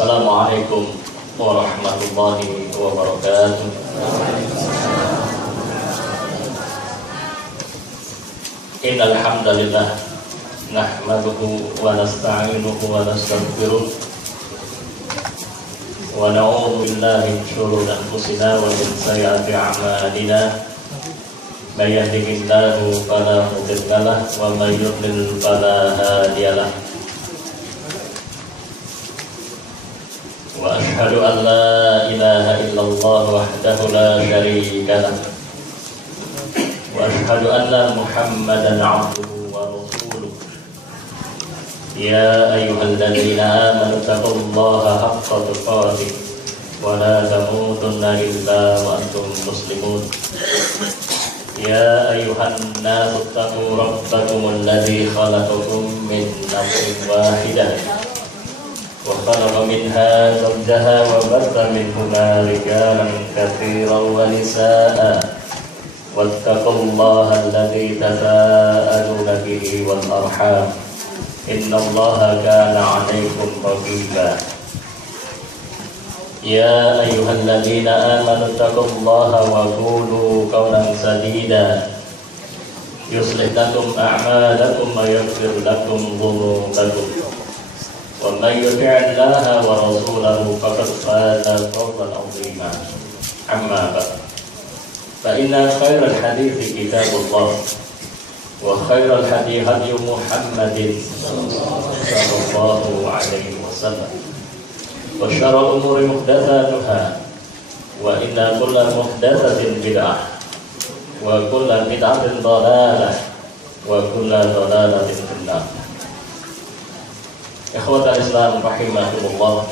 Assalamualaikum warahmatullahi wabarakatuh. Innal hamdalillah nahmaduhu wa nasta'inuhu wa nastaghfiruh wa na'udzu billahi min shururi anfusina wa min sayyiati a'malina. May yahdihillahu fala mudilla lahu wa may yudlil fala hadiya lahu. Wa asyhadu an la ilaha illallah wahdahu la syarika lahu wa asyhadu anna Muhammadan 'abduhu wa rasuluh. Ya ayyuhalladzina amanu taqullaha haqqa tuqatih wa la tamutunna illa wa antum muslimun. Ya ayyuhan nasu taqu rabbakumul ladzi khalaqakum min nafsin wahidah wa khalaqa minha zawjaha wa batha minhuma rijalan katsiran wa nisaa'a wattaqullaha alladzi tasaaluna bihi wal arham innallaha kana 'alaykum raqiba. Ya ayyuhalladzina amanu taqullaha wa qulu qawlan sadida yuslih lakum a'malakum wa yaghfir lakum dhunubakum wa may yuti'illaha wa rasulahu faqad faza fawzan 'azima. Amma ba'd. Fa inna khairal hadithi kitabullah wa khairal hadi hadi Muhammadin sallallahu alaihi wasallam wa syarrul umuri muhdatsatuha wa inna kulla muhdatsatin bid'ah wa kulla bid'atin dhalalah wa kulla dhalalatin finnar. Ikhwatal Islam rahimakumullah.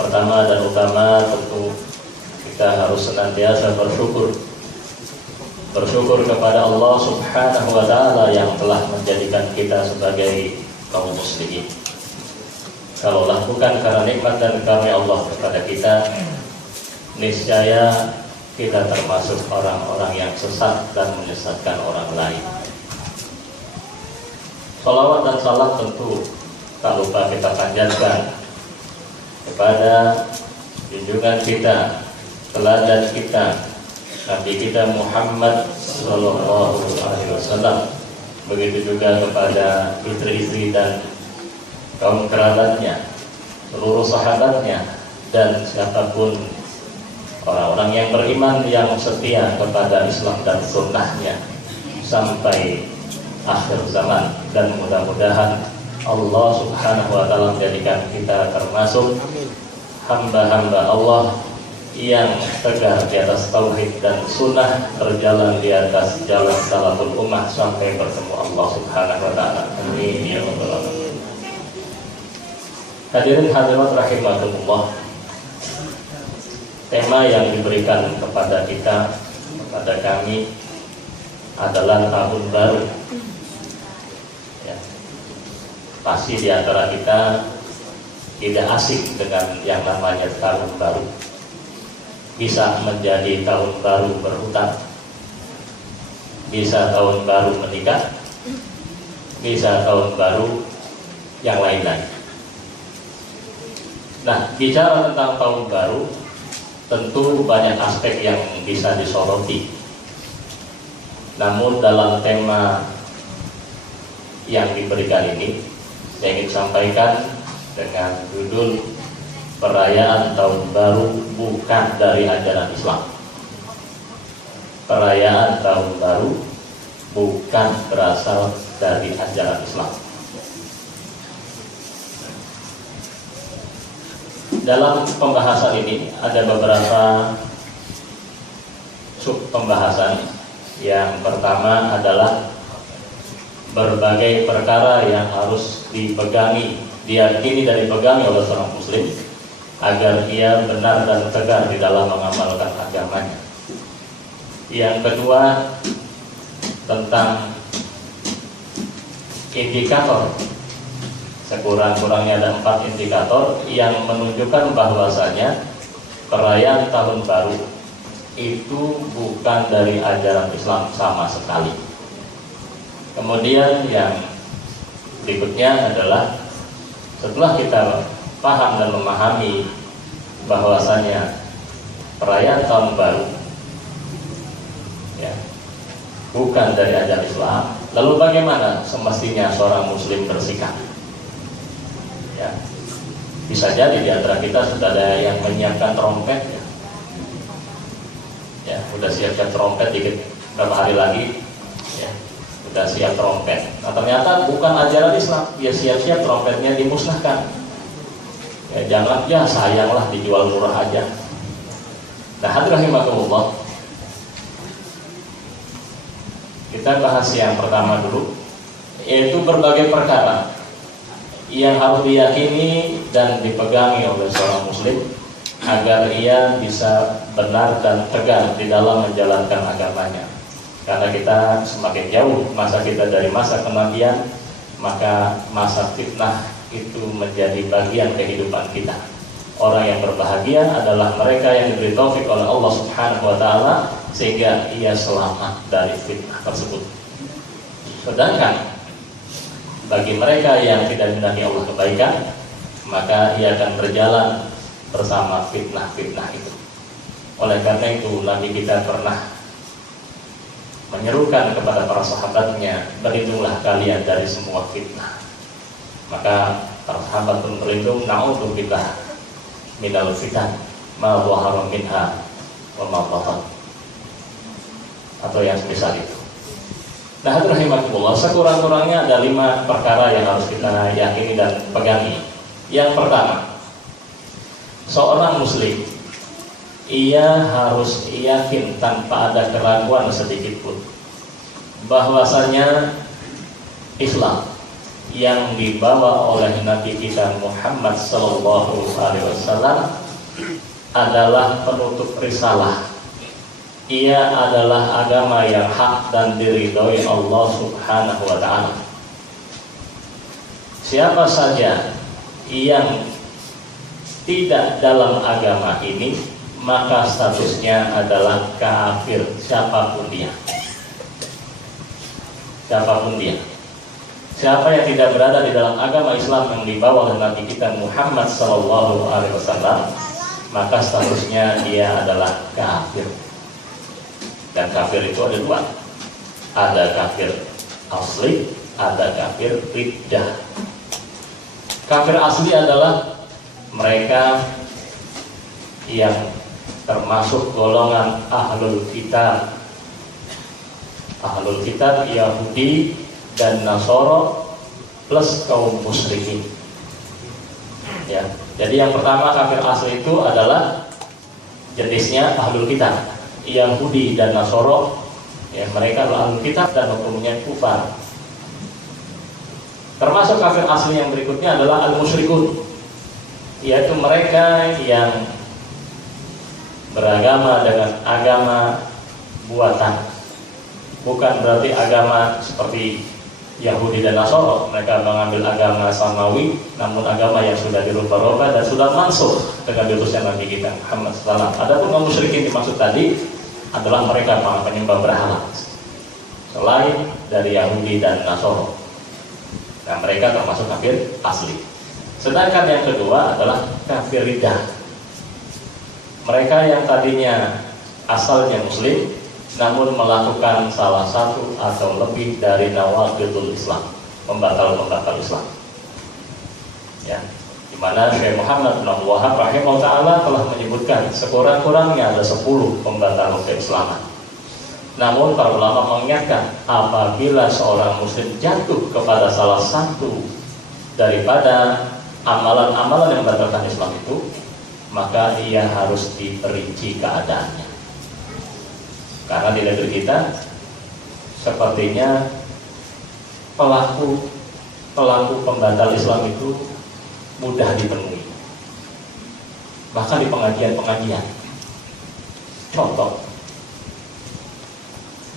Pertama dan utama tentu kita harus senantiasa bersyukur kepada Allah Subhanahu wa taala yang telah menjadikan kita sebagai kaum muslimin. Kalaulah bukan karena nikmat dan karunia Allah kepada kita, niscaya kita termasuk orang-orang yang sesat dan menyesatkan orang lain. Salawat dan salam tentu tak lupa kita panjatkan kepada junjungan kita, teladan kita, Nabi kita Muhammad sallallahu alaihi wasallam. Begitu juga kepada istri-istri dan kaum kerabatnya, seluruh sahabatnya, dan siapapun orang-orang yang beriman yang setia kepada Islam dan sunnahnya sampai akhir zaman. Dan mudah-mudahan Allah Subhanahu wa ta'ala menjadikan kita termasuk hamba-hamba Allah yang tegar di atas tauhid dan sunnah, berjalan di atas jalan salaful ummah sampai bertemu Allah Subhanahu wa ta'ala. Amin ya rabbal alamin. Hadirin hadirat rahimakumullah. Tema yang diberikan kepada kita, kepada kami adalah tahun baru. Pasti di antara kita tidak asik dengan yang namanya tahun baru. Bisa menjadi tahun baru berhutang, bisa tahun baru menikah, bisa tahun baru yang lain-lain. Nah, bicara tentang tahun baru, tentu banyak aspek yang bisa disoroti. Namun dalam tema yang diberikan ini, saya ingin sampaikan dengan judul perayaan tahun baru bukan dari ajaran Islam. Perayaan tahun baru bukan berasal dari ajaran Islam. Dalam pembahasan ini ada beberapa sub pembahasan. Yang pertama adalah berbagai perkara yang harus diyakini dan dipegangi oleh seorang muslim agar ia benar dan tegar di dalam mengamalkan agamanya. Yang kedua tentang indikator, sekurang-kurangnya ada 4 indikator yang menunjukkan bahwasanya perayaan tahun baru itu bukan dari ajaran Islam sama sekali. Kemudian yang berikutnya adalah Setelah kita paham dan memahami bahwasanya perayaan tahun baru ya, bukan dari ajaran Islam, lalu bagaimana semestinya seorang muslim bersikap? Ya, bisa jadi di antara kita sudah ada yang menyiapkan trompet ya, udah siapkan trompet dikit berapa hari lagi ya, udah siap trompet. Nah ternyata bukan ajaran Islam, dia siap-siap trompetnya dimusnahkan. Ya, jangan ya sayanglah dijual murah aja. Nah hadirin rahimakumullah, kita bahas yang pertama dulu, yaitu berbagai perkara yang harus diyakini dan dipegangi oleh seorang muslim agar ia bisa benar dan tegar di dalam menjalankan agamanya. Karena kita semakin jauh masa kita dari masa kenabian, maka masa fitnah itu menjadi bagian kehidupan kita. Orang yang berbahagia adalah mereka yang diberi taufik oleh Allah Subhanahu wa taala sehingga ia selamat dari fitnah tersebut. Sedangkan bagi mereka yang tidak mendaki Allah kebaikan, maka ia akan berjalan bersama fitnah-fitnah itu. Oleh karena itu Nabi kita pernah menyerukan kepada para sahabatnya, berlindunglah kalian dari semua fitnah. Maka para sahabat pun berlindung, na'udzubillah minal fitan ma dhahara minha wa ma batan, atau yang semisal itu. Nah, rahimakumullah, sekurang-kurangnya ada 5 perkara yang harus kita yakini dan pegangi. Yang pertama, seorang muslim ia harus yakin tanpa ada keraguan sedikit pun bahwasanya Islam yang dibawa oleh Nabi kita Muhammad sallallahu alaihi wasallam adalah penutup risalah. Ia adalah agama yang hak dan diridhoi Allah Subhanahu wa taala. Siapa saja yang tidak dalam agama ini, maka statusnya adalah kafir, siapapun dia. Siapapun dia. Siapa yang tidak berada di dalam agama Islam yang dibawa oleh Nabi kita Muhammad sallallahu alaihi wasallam, maka statusnya dia adalah kafir. Dan kafir itu ada 2. Ada kafir asli, ada kafir riddah. Kafir asli adalah mereka yang termasuk golongan ahlul kitab. Ahlul kitab Yahudi dan Nasoro plus kaum musyrikin. Ya, jadi yang pertama kafir asli itu adalah jenisnya ahlul kitab, Yahudi dan Nasoro. Ya, mereka adalah ahlul kitab dan hukumnya kufar. Termasuk kafir asli yang berikutnya adalah al-musyrikun, yaitu mereka yang beragama dengan agama buatan. Bukan berarti agama seperti Yahudi dan Nasoro, mereka mengambil agama samawi, namun agama yang sudah dirubah-rubah dan sudah mansuh dengan diutusnya Nabi kita Muhammad SAW. Adapun kaum musyrikin dimaksud tadi adalah mereka para penyembah berhala selain dari Yahudi dan Nasoro. Nah, mereka termasuk kafir asli. Sedangkan yang kedua adalah kafir riddah. Mereka yang tadinya asalnya muslim, namun melakukan salah satu atau lebih dari nawaqidul Islam, pembatal-pembatal Islam. Ya, di mana Syekh Muhammad bin Abdul Wahhab rahimahullah taala telah menyebutkan sekurang-kurangnya ada 10 pembatal keislaman. Namun para ulama mengingatkan, apabila seorang muslim jatuh kepada salah satu daripada amalan-amalan yang membatalkan Islam itu, maka ia harus diperinci keadaannya. Karena di negeri kita sepertinya pelaku pembatal Islam itu mudah ditemui. Bahkan di pengajian-pengajian. Contoh,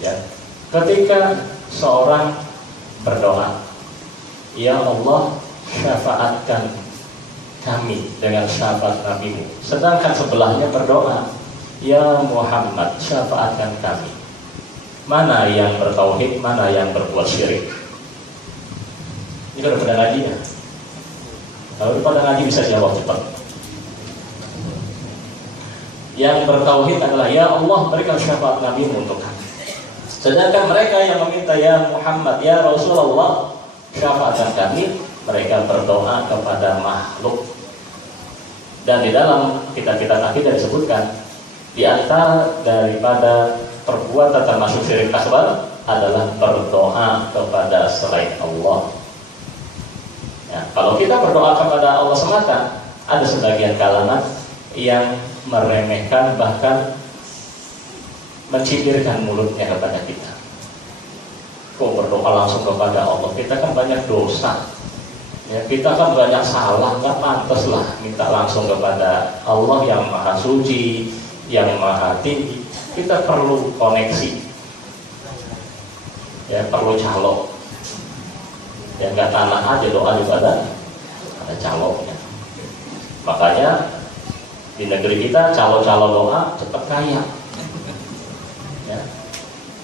ya, ketika seorang berdoa, ya Allah, syafaatkan kami dengan syafaat Nabi-Mu. Sedangkan sebelahnya berdoa, ya Muhammad, syafaatkan kami. Mana yang bertauhid, mana yang berbuat syirik? Ini kan udah ngaji ya. Kalau pada ngaji bisa jawab cepat. Yang bertauhid adalah ya Allah berikan syafaat Nabi untuk kami. Sedangkan mereka yang meminta ya Muhammad, ya Rasulullah syafaatkan kami, mereka berdoa kepada makhluk. Dan di dalam kitab-kitab akidah disebutkan di antara daripada perbuatan termasuk syirik akbar adalah berdoa kepada selain Allah. Ya, kalau kita berdoa kepada Allah semata, ada sebagian kalangan yang meremehkan bahkan mencibirkan mulutnya kepada kita. Kok berdoa langsung kepada Allah? Kita kan banyak dosa. Ya, kita kan banyak salah, nggak pantas lah minta langsung kepada Allah yang maha suci, yang maha tinggi. Kita perlu koneksi, ya perlu calo. Ya nggak tanah aja doa juga ada calonnya. Makanya di negeri kita calo-calo doa cepat kaya. Ya.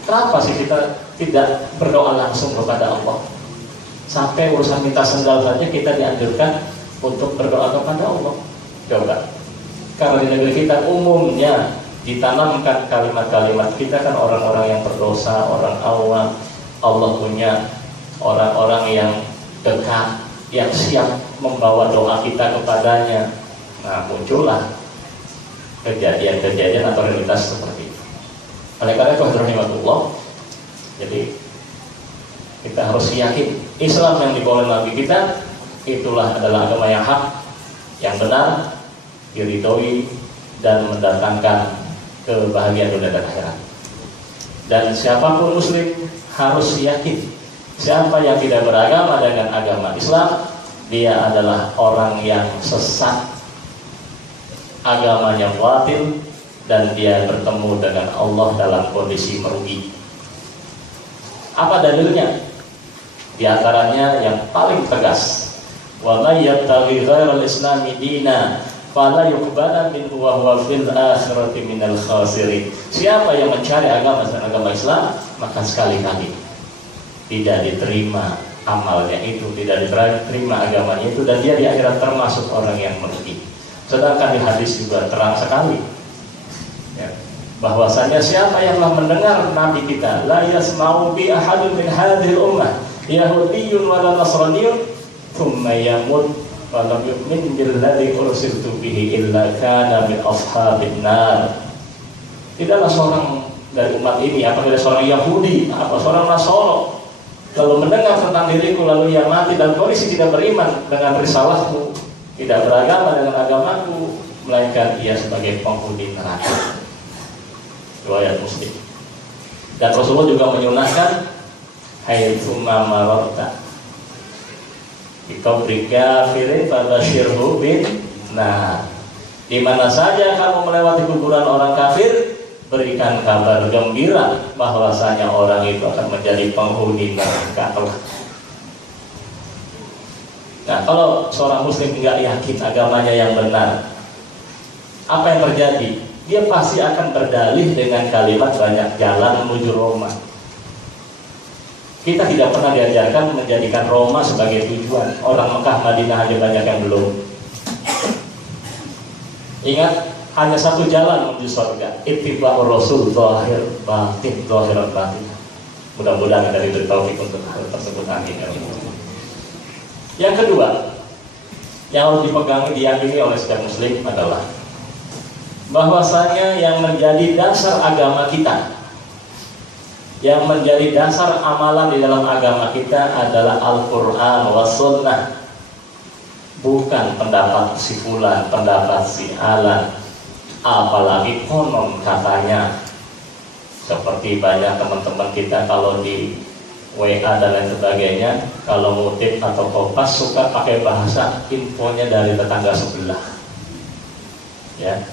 Kenapa sih kita tidak berdoa langsung kepada Allah? Sampai urusan minta sendal saja kita dianjurkan untuk berdoa kepada Allah. Coba. Karena di negeri kita umumnya ditanamkan kalimat-kalimat kita kan orang-orang yang berdosa, orang awam. Allah punya orang-orang yang dekat, yang siap membawa doa kita kepadanya. Nah, muncullah kejadian-kejadian atau realitas seperti itu. Oleh karena itu, rahimahullah, jadi kita harus yakin Islam yang dibawa Nabi kita itulah adalah agama yang hak, yang benar, diridhoi dan mendatangkan kebahagiaan dunia dan akhirat. Dan siapapun muslim harus yakin siapa yang tidak beragama dengan agama Islam, dia adalah orang yang sesat, agamanya batil, dan dia bertemu dengan Allah dalam kondisi merugi. Apa dalilnya? Di antaranya yang paling tegas, wa may yabtaghi ghairal islami dina fala yuqbala minhu wa huwa fil akhirati minal khasirin. Siapa yang mencari agama selain agama Islam, maka sekali-kali tidak diterima amalnya itu, tidak diterima agamanya itu, dan dia di akhirat termasuk orang yang merugi. Sedangkan di hadis juga terang sekali, ya, bahwasanya siapa yang telah mendengar Nabi kita, la yasma'u bi ahadun min hadhil ummah yahudiyyun wala nasraniyyun thumma yamut wa lam yu'min billadzi ursiltu bihi illa kana min ashabin nar. Tidaklah seorang dari umat ini, apabila seorang Yahudi, apa seorang Nasoro, kalau mendengar tentang diriku lalu ia mati dalam kondisi tidak beriman dengan risalahku, tidak beragama dengan agamaku, melainkan ia sebagai penghuni neraka. Riwayat Muslim. Dan Rasulullah juga menyunahkan haitsumma mararta bi qabri kafirin fabashirhu bin nah, di mana saja kamu melewati kuburan orang kafir, berikan kabar gembira bahwasanya orang itu akan menjadi penghuni neraka. Nah, kalau seorang muslim tidak yakin agamanya yang benar, apa yang terjadi? Dia pasti akan berdalih dengan kalimat banyak jalan menuju Roma. Kita tidak pernah diajarkan menjadikan Roma sebagai tujuan. Orang Mekah, Madinah aja banyak yang belum. Ingat, hanya satu jalan menuju surga, ittiba'ur rasul zahir batin, zahiran batin. Mudah-mudahan dari taufik untuk hal tersebut, amin. Yang kedua, yang harus dipegang, diyakini oleh setiap muslim adalah bahwasanya yang menjadi dasar agama kita, yang menjadi dasar amalan di dalam agama kita adalah Al-Quran was Sunnah, bukan pendapat si fulan, pendapat si alan, apalagi konon katanya. Seperti banyak teman-teman kita kalau di WA dan lain sebagainya, kalau ngutip atau kopas suka pakai bahasa infonya dari tetangga sebelah. Ya,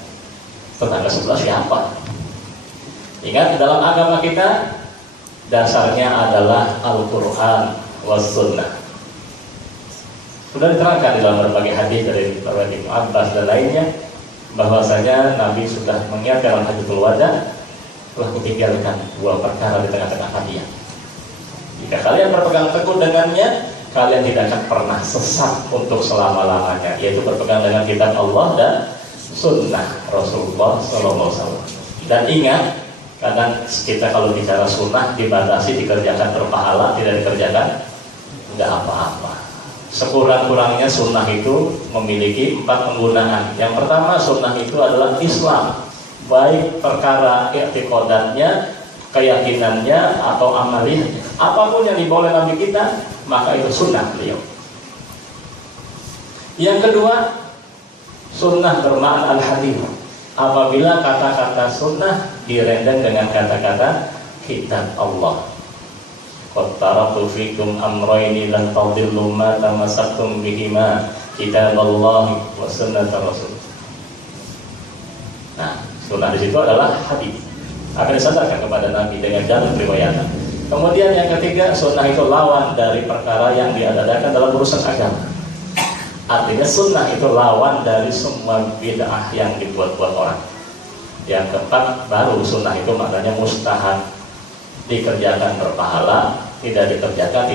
tetangga sebelah siapa? Ingat, dalam agama kita dasarnya adalah Al-Quran was Sunnah. Sudah diterangkan dalam berbagai hadis dari Ibnu Abbas dan lainnya, bahwasanya Nabi sudah mengingatkan dalam Hajjatul Wada, telah kutinggalkan dua perkara di tengah-tengah kalian. Jika kalian berpegang teguh dengannya, kalian tidak akan pernah sesat untuk selama-lamanya, yaitu berpegang dengan kitab Allah dan sunnah Rasulullah SAW. Dan ingat, kadang kita kalau bicara sunnah dibatasi dikerjakan berpahala, tidak dikerjakan nggak apa-apa. Sekurang-kurangnya sunnah itu memiliki 4 penggunaan. Yang pertama, sunnah itu adalah Islam, baik perkara i'tiqadatnya, keyakinannya atau amaliyah, apapun yang dibawa oleh Nabi kita, maka itu sunnah beliau. Yang kedua, sunnah bermakna al-hadith. Apabila kata-kata sunnah direndeng dengan kata-kata kitab Allah. Qad taraktu fikum amrayni lan tadillu ma tamassaktum bihima, kitaballahi wa sunnata rasul. Nah, sunnah di situ adalah hadis. Akan disandarkan kepada Nabi dengan jalan riwayat. Kemudian yang ketiga, sunnah itu lawan dari perkara yang diadakan dalam urusan agama. Artinya sunnah itu lawan dari semua bid'ah yang dibuat-buat orang. Yang keempat, baru sunnah itu maknanya mustahab, dikerjakan berpahala, tidak dikerjakan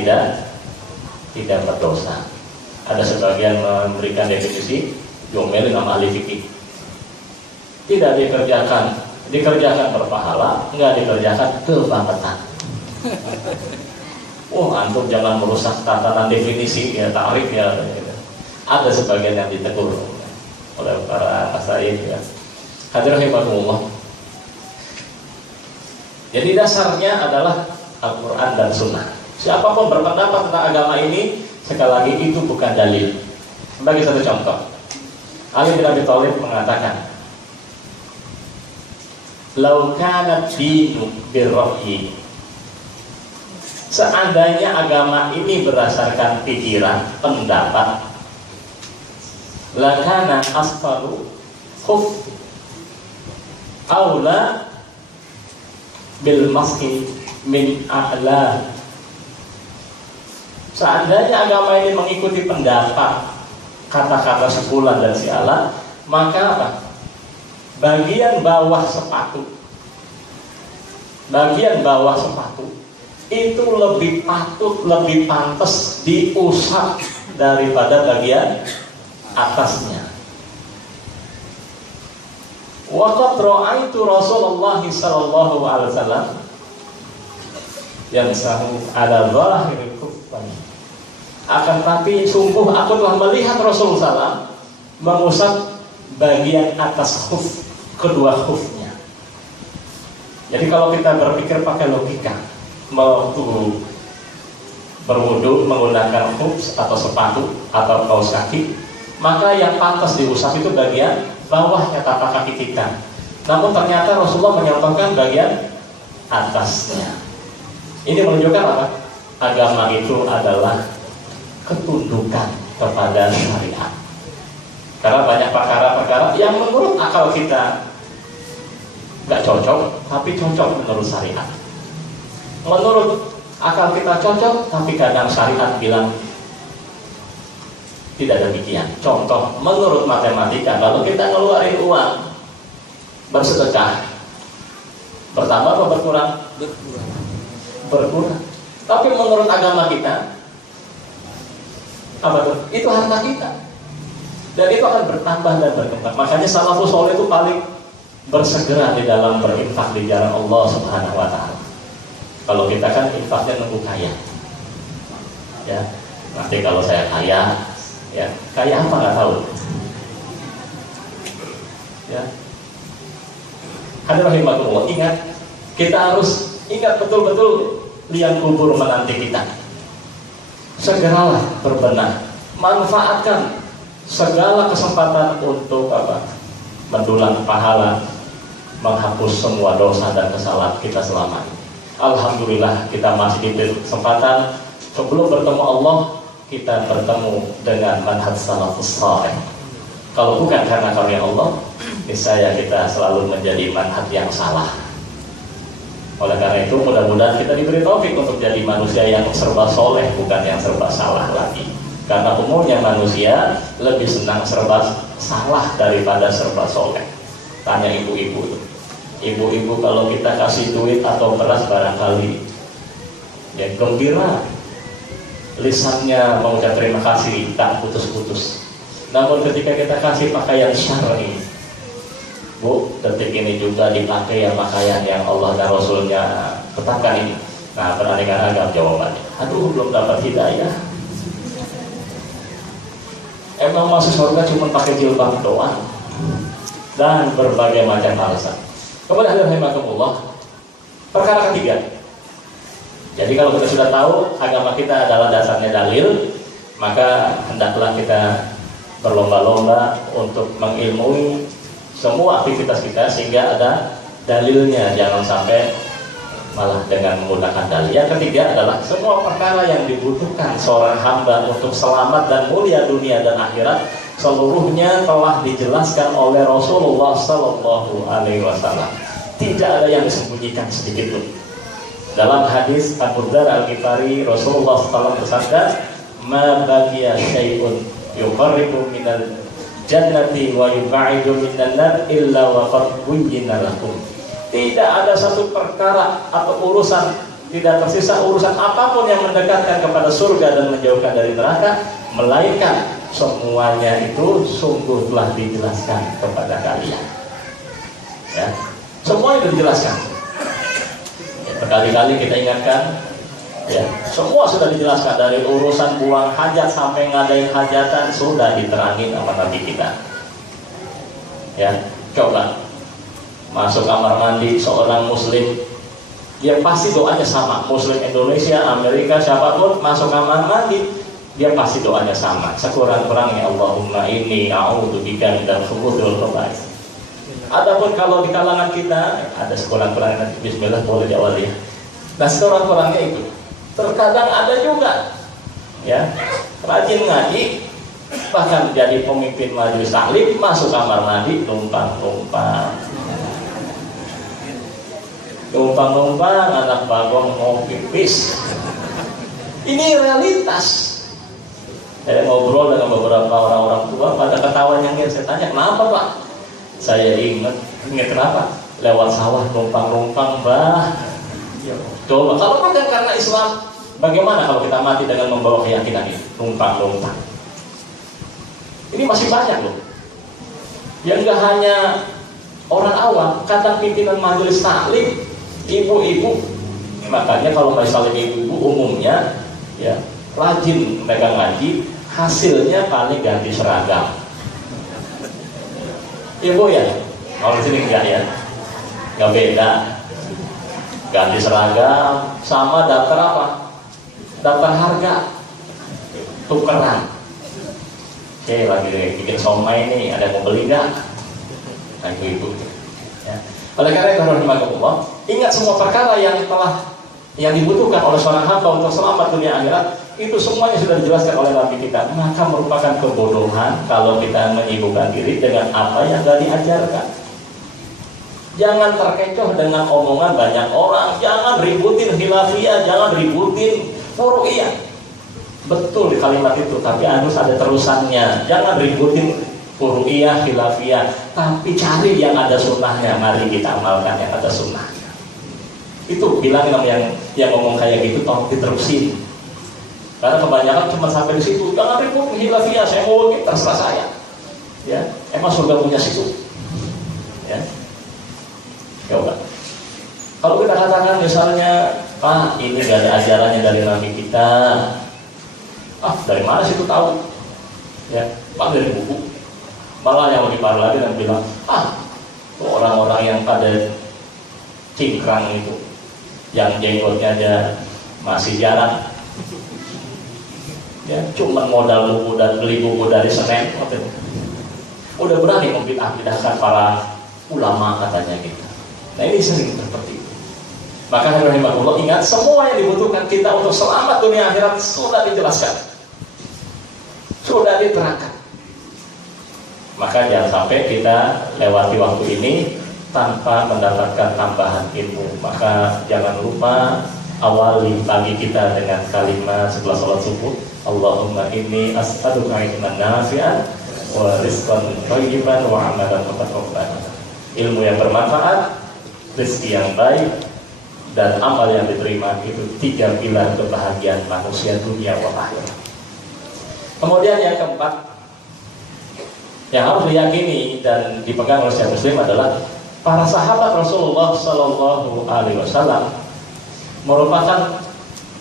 tidak berdosa. Ada sebagian memberikan definisi diomelin sama ahli fikih. Tidak dikerjakan berpahala, enggak dikerjakan kebangetan. Antum jangan merusak tatanan definisi ya, takrif ya. Ada sebagian yang ditegur oleh para masyayikh ya. Hadirin rahimakumullah. Jadi dasarnya adalah Al-Quran dan Sunnah. Siapapun berpendapat tentang agama ini, sekali lagi itu bukan dalil. Sebagai satu contoh, Ali bin Abi Thalib mengatakan, "Lau kanat dinu birra'yi." Seandainya agama ini berdasarkan pikiran, pendapat, lakana asfalu khuf aula bil maski min a'la. Seandainya agama ini mengikuti pendapat, kata-kata si fulan dan si ala, maka apa? Bagian bawah sepatu itu lebih patut, lebih pantas diusap daripada bagian atasnya. Waqad ra'aitu Rasulullah sallallahu alaihi wasallam yamsahu ala zahiril kuffai. Akan tapi sungguh aku telah melihat Rasulullah SAW mengusap bagian atas khuf, kedua khufnya. Jadi kalau kita berpikir pakai logika, waktu berwudu menggunakan khuf atau sepatu atau kaos kaki, maka yang pantas diusap itu bagian bawahnya tapak kaki kita. Namun ternyata Rasulullah menyontohkan bagian atasnya. Ini menunjukkan apa? Agama itu adalah ketundukan kepada syariat. Karena banyak perkara-perkara yang menurut akal kita nggak cocok, tapi cocok menurut syariat. Menurut akal kita cocok, tapi kadang syariat bilang tidak demikian. Contoh, menurut matematika, kalau kita ngeluarin uang bersedekah, bertambah atau berkurang? Berkurang. Tapi menurut agama kita, apa tuh? Itu harta kita, dan itu akan bertambah dan berkembang. Makanya salafus saleh itu paling bersegera di dalam berinfak di jalan Allah Subhanahu wa Ta'ala. Kalau kita kan infaknya nunggu kaya, ya. Nanti kalau saya kaya, ya, kaya apa nggak tahu. Ya. Hadirin rahimakumullah, ingat, kita harus ingat betul-betul liang kubur menanti kita. Segeralah berbenah, manfaatkan segala kesempatan untuk apa? Mendulang pahala, menghapus semua dosa dan kesalahan kita selama ini. Alhamdulillah kita masih diberi kesempatan sebelum bertemu Allah, kita bertemu dengan manhaj salafus saleh. Kalau bukan karena karunia Allah, niscaya kita selalu menjadi manhaj yang salah. Oleh karena itu mudah-mudahan kita diberi taufik untuk jadi manusia yang serba soleh, bukan yang serba salah lagi. Karena umumnya manusia lebih senang serba salah daripada serba soleh. Tanya ibu-ibu, ibu-ibu kalau kita kasih duit atau beras barangkali ya gembira. lisannya mengucap terima kasih tak putus-putus. Namun ketika kita kasih pakaian syar'i, Bu, detik ini juga dipakai yang pakaian yang Allah dan Rasulnya tetapkan ini. Nah, beraneka ragam jawabannya. Aduh, belum dapat hidayah. Emang masuk surga cuma pakai jilbab doang dan berbagai macam alasan. Kemudian rahimakumullah, perkara ketiga. Jadi kalau kita sudah tahu agama kita adalah dasarnya dalil, maka hendaklah kita berlomba-lomba untuk mengilmui semua aktivitas kita sehingga ada dalilnya, jangan sampai malah dengan menggunakan dalil. Yang ketiga adalah semua perkara yang dibutuhkan seorang hamba untuk selamat dan mulia dunia dan akhirat, seluruhnya telah dijelaskan oleh Rasulullah Sallallahu Alaihi Wasallam. Tidak ada yang disembunyikan sedikit pun. Dalam hadis Abu Dzar Al-Ghifari, Rasulullah SAW bersabda, "Ma baqiya syai'un yuqarribu minal jannati wa yub'idu minan nar illa wa qad buyyina lakum." Tidak ada satu perkara atau urusan, tidak tersisa urusan apapun yang mendekatkan kepada surga dan menjauhkan dari neraka, melainkan semuanya itu sungguh telah dijelaskan kepada kalian. Ya, semua itu dijelaskan. Berkali-kali kita ingatkan, ya, semua sudah dijelaskan dari urusan buang hajat sampai ngadain hajatan sudah diterangin sama Nabi kita. Ya, coba masuk kamar mandi seorang Muslim, dia pasti doanya sama. Muslim Indonesia, Amerika, siapapun masuk kamar mandi, dia pasti doanya sama. Sekurang-kurangnya Allahumma inni a'udzubika minal khubuthi wal khaba'ith. Adapun kalau di kalangan kita ada sekurang-kurangnya nanti bismillah boleh diawali ya. Nah, sekurang-kurangnya itu. Terkadang ada juga ya, rajin ngaji, bahkan jadi pemimpin majelis taklim, masuk kamar mandi numpang-numpang, anak bagong mau pipis. Ini realitas. Saya ngobrol dengan beberapa orang-orang tua, pada ketawa nyengir. Saya tanya, kenapa Pak? Saya ingat kenapa? Lewat sawah numpang-numpang, Mbah. Coba, kalau bukan karena Islam, bagaimana kalau kita mati dengan membawa keyakinan ini? Numpang-numpang. Ini masih banyak loh. Yang enggak hanya orang awam, kadang pimpinan majelis taklim, ibu-ibu. Makanya kalau misalnya ibu-ibu umumnya ya rajin megang ngaji, hasilnya paling ganti seragam. Ibu ya, kalau di sini enggak ya, enggak beda. Ganti seragam sama daftar apa? Daftar harga, tukeran. Oke, lagi bikin somai nih, ada yang mau beli nggak? Nah, ibu-ibu. Ya. Oleh karena itu, rahimahullah, ingat semua perkara yang dibutuhkan oleh seorang hamba untuk selamat dunia akhirat, itu semuanya sudah dijelaskan oleh Nabi kita. Maka merupakan kebodohan kalau kita menyibukkan diri dengan apa yang tidak diajarkan. Jangan terkecoh dengan omongan banyak orang. Jangan ributin khilafiyah, jangan ributin furu'iyah. Betul di kalimat itu, tapi harus ada terusannya. Jangan ributin furu'iyah, khilafiyah, tapi cari yang ada sunnahnya. Mari kita amalkan yang ada sunnahnya. Itu bilang yang ngomong kayak gitu, tolong diterusin. Karena kebanyakan cuma sampai di situ. Jangan ribut khilafiyah, saya mau ini terserah saya. Ya, emang surga punya situ. Ya, coba. Kalau kita katakan misalnya, Pak, ini gak ada ajarannya dari Nabi kita. Ah, dari mana sih itu tahu? Ya, Pak, dari buku. Malah yang lebih parah lagi dan bilang, orang-orang yang pada cingkrang itu, yang jenggotnya aja masih jarang. Ya, cuma modal buku dan beli buku dari Senen, udah berani membid'ahkan para ulama katanya gitu. Nah, ini sering seperti itu. Maka rahimahullah, ingat semua yang dibutuhkan kita untuk selamat dunia akhirat sudah dijelaskan, sudah diterangkan. Maka jangan sampai kita lewati waktu ini tanpa mendapatkan tambahan ilmu. Maka jangan lupa awali pagi kita dengan kalimat setelah sholat subuh, Allahumma inni as'aluka ilman nafi'an wa rizqan thayyiban wa amalan mutaqabbalan. Ilmu yang bermanfaat, rezeki yang baik, dan amal yang diterima itu 3 pilar kebahagiaan manusia dunia wa akhirat. Kemudian yang keempat yang harus diyakini dan dipegang oleh setiap muslim adalah para sahabat Rasulullah Sallallahu Alaihi Wasallam merupakan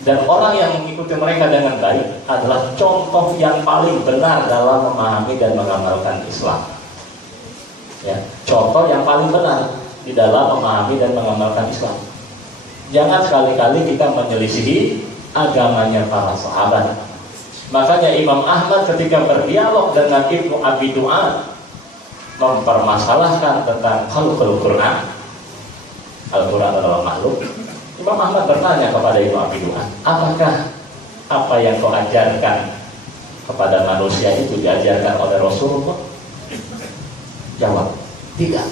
dan orang yang mengikuti mereka dengan baik adalah contoh yang paling benar dalam memahami dan mengamalkan Islam. Ya, contoh yang paling benar di dalam memahami dan mengamalkan Islam. Jangan sekali-kali kita menyelisihi agamanya para sahabat. Makanya Imam Ahmad ketika berdialog dengan Ibnu Abi Du'ad mempermasalahkan tentang khalqul Quran, Al-Quran adalah makhluk. Imam Ahmad bertanya kepada Ibnu Abi Du'ad, apakah apa yang kau ajarkan kepada manusia itu diajarkan oleh Rasulullah? Jawab, tidak.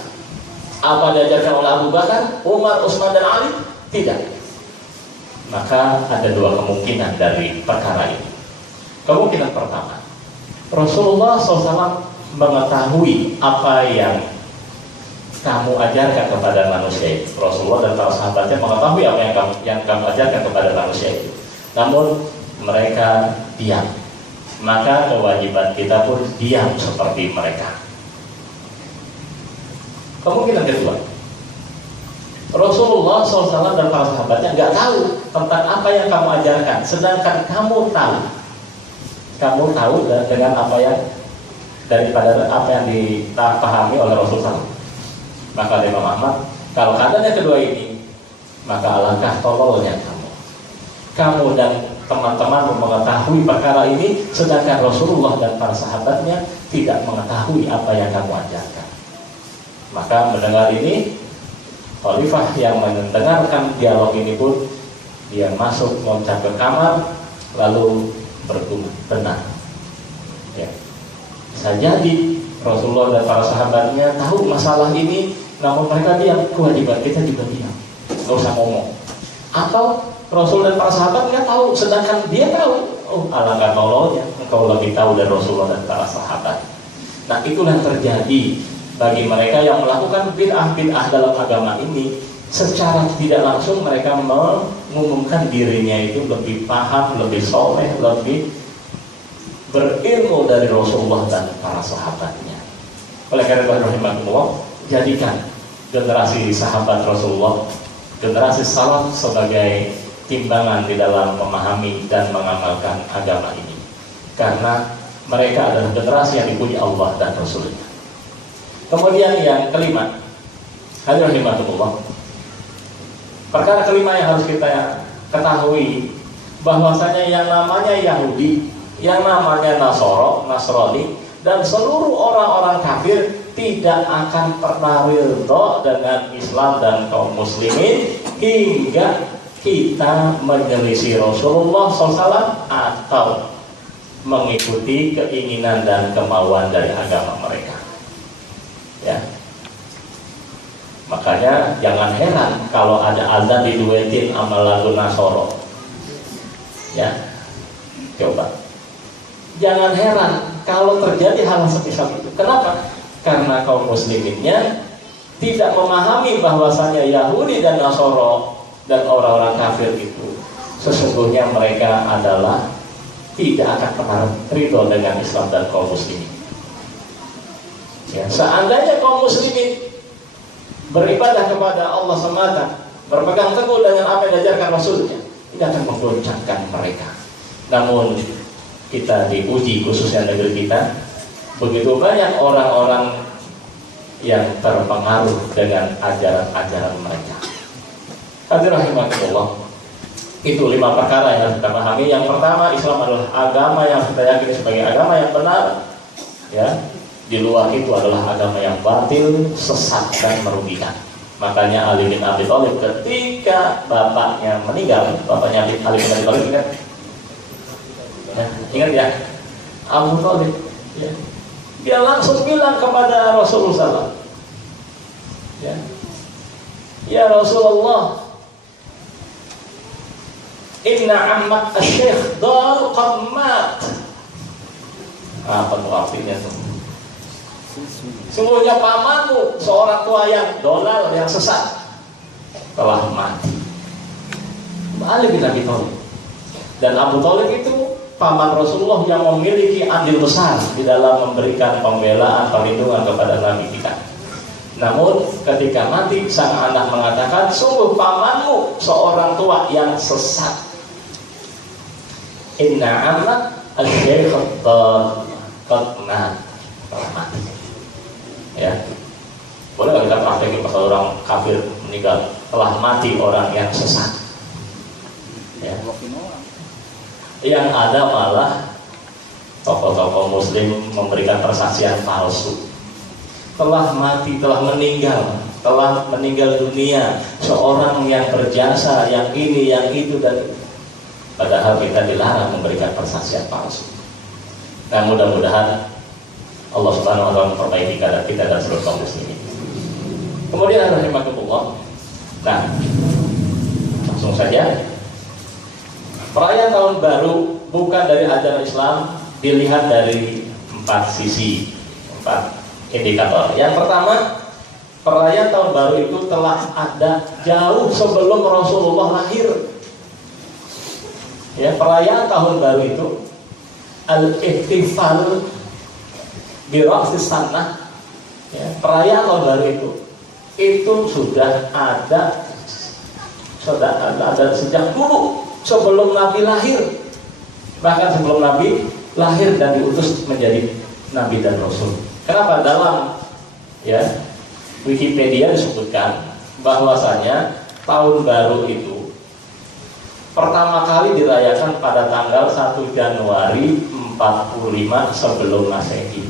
Apa diajarkan oleh Abu Bakar, Umar, Utsman dan Ali? Tidak. Maka ada 2 kemungkinan dari perkara ini. Kemungkinan pertama, Rasulullah SAW mengetahui apa yang kamu ajarkan kepada manusia itu. Rasulullah dan para sahabatnya mengetahui apa yang kamu ajarkan kepada manusia itu. Namun mereka diam. Maka kewajiban kita pun diam seperti mereka. Kemungkinan kedua, Rasulullah SAW dan para sahabatnya nggak tahu tentang apa yang kamu ajarkan, sedangkan kamu tahu dengan apa yang daripada apa yang dipahami oleh Rasulullah. Maka Imam Ahmad, kalau katanya kedua ini, maka alangkah tololnya kamu dan teman-teman mengetahui perkara ini, sedangkan Rasulullah dan para sahabatnya tidak mengetahui apa yang kamu ajarkan. Maka mendengar ini, Khalifah yang mendengarkan dialog ini pun dia masuk loncat ke kamar lalu bergumam, benar. Ya. Bisa jadi Rasulullah dan para sahabatnya tahu masalah ini, namun mereka diam. Kewajiban kita juga diam, nggak usah ngomong. Atau Rasul dan para sahabat nggak tahu, sedangkan dia tahu. Oh, alangkah tololnya, engkau lebih tahu dari Rasulullah dan para sahabat. Nah, itulah yang terjadi bagi mereka yang melakukan bid'ah-bid'ah dalam agama ini. Secara tidak langsung mereka mengumumkan dirinya itu lebih paham, lebih soleh, lebih berilmu dari Rasulullah dan para sahabatnya. Oleh karena itu, rahimahullah, jadikan generasi sahabat Rasulullah, generasi salaf sebagai timbangan di dalam memahami dan mengamalkan agama ini. Karena mereka adalah generasi yang dipuji Allah dan Rasulnya. Kemudian yang kelima, hadirin rahimahullah, perkara kelima yang harus kita ketahui bahwasanya yang namanya Yahudi, yang namanya Nasrani dan seluruh orang-orang kafir tidak akan pernah ridho dengan Islam dan kaum muslimin hingga kita menyelisih Rasulullah SAW atau mengikuti keinginan dan kemauan dari agama mereka. Ya. Makanya jangan heran kalau ada azan diduetin sama lagu Nasoro. Ya. Coba. Jangan heran kalau terjadi hal semisal itu. Kenapa? Karena kaum musliminnya tidak memahami bahwasanya Yahudi dan Nasoro dan orang-orang kafir itu sesungguhnya mereka adalah tidak akan pernah ridho dengan Islam dan kaum muslimin. Ya, seandainya kaum muslimin beribadah kepada Allah semata, berpegang teguh dengan apa yang diajarkan Rasulnya, tidak akan menggoncangkan mereka. Namun kita diuji, khususnya negeri kita, begitu banyak orang-orang yang terpengaruh dengan ajaran-ajaran mereka. Hadirin rahimakumullah, itu 5 perkara yang harus kita pahami. Yang pertama, Islam adalah agama yang kita yakini sebagai agama yang benar. Ya. Di luar itu adalah agama yang batil, sesat dan merugikan. Makanya Ali bin Abi Thalib ketika bapaknya meninggal, bapaknya Ali bin Abi Thalib ingat? Ya, ingat ya? Abu Thalib. Ya. Dia langsung bilang kepada Rasulullah SAW, ya Rasulullah, inna ammak asy-syekh dal qad mat. Apa tuh artinya tuh? Sungguhnya pamanmu seorang tua yang dolal, yang sesat, telah mati. Ali bin Abi Thalib. Dan Abu Thalib itu paman Rasulullah yang memiliki andil besar di dalam memberikan pembelaan, perlindungan kepada Nabi kita. Namun ketika mati, sang anak mengatakan, sungguh pamanmu seorang tua yang sesat. Inna anak al-syaikh qad mati. Ya, boleh nggak kita praktekin pas orang kafir meninggal, telah mati orang yang sesat? Ya. Yang ada malah tokoh-tokoh muslim memberikan persaksian palsu. Telah mati, telah meninggal dunia seorang yang berjasa, yang ini, yang itu, dan padahal kita dilarang memberikan persaksian palsu. Nah, mudah-mudahan Allah Subhanahu wa taala memperbaiki keadaan kita dan seluruh kaum muslimin. Kemudian rahimakumullah. Nah, langsung saja. Perayaan tahun baru bukan dari ajaran Islam, dilihat dari 4 sisi, 4 indikator. Yang pertama, perayaan tahun baru itu telah ada jauh sebelum Rasulullah lahir. Ya, perayaan tahun baru itu al-ihtifal bi ra'sis sanah. Ya, perayaan tahun baru itu sudah ada sejak dulu, sebelum Nabi lahir. Bahkan sebelum Nabi lahir dan diutus menjadi Nabi dan Rasul. Kenapa? Dalam Wikipedia disebutkan bahwasanya tahun baru itu pertama kali dirayakan pada tanggal 1 Januari 45 sebelum Masehi.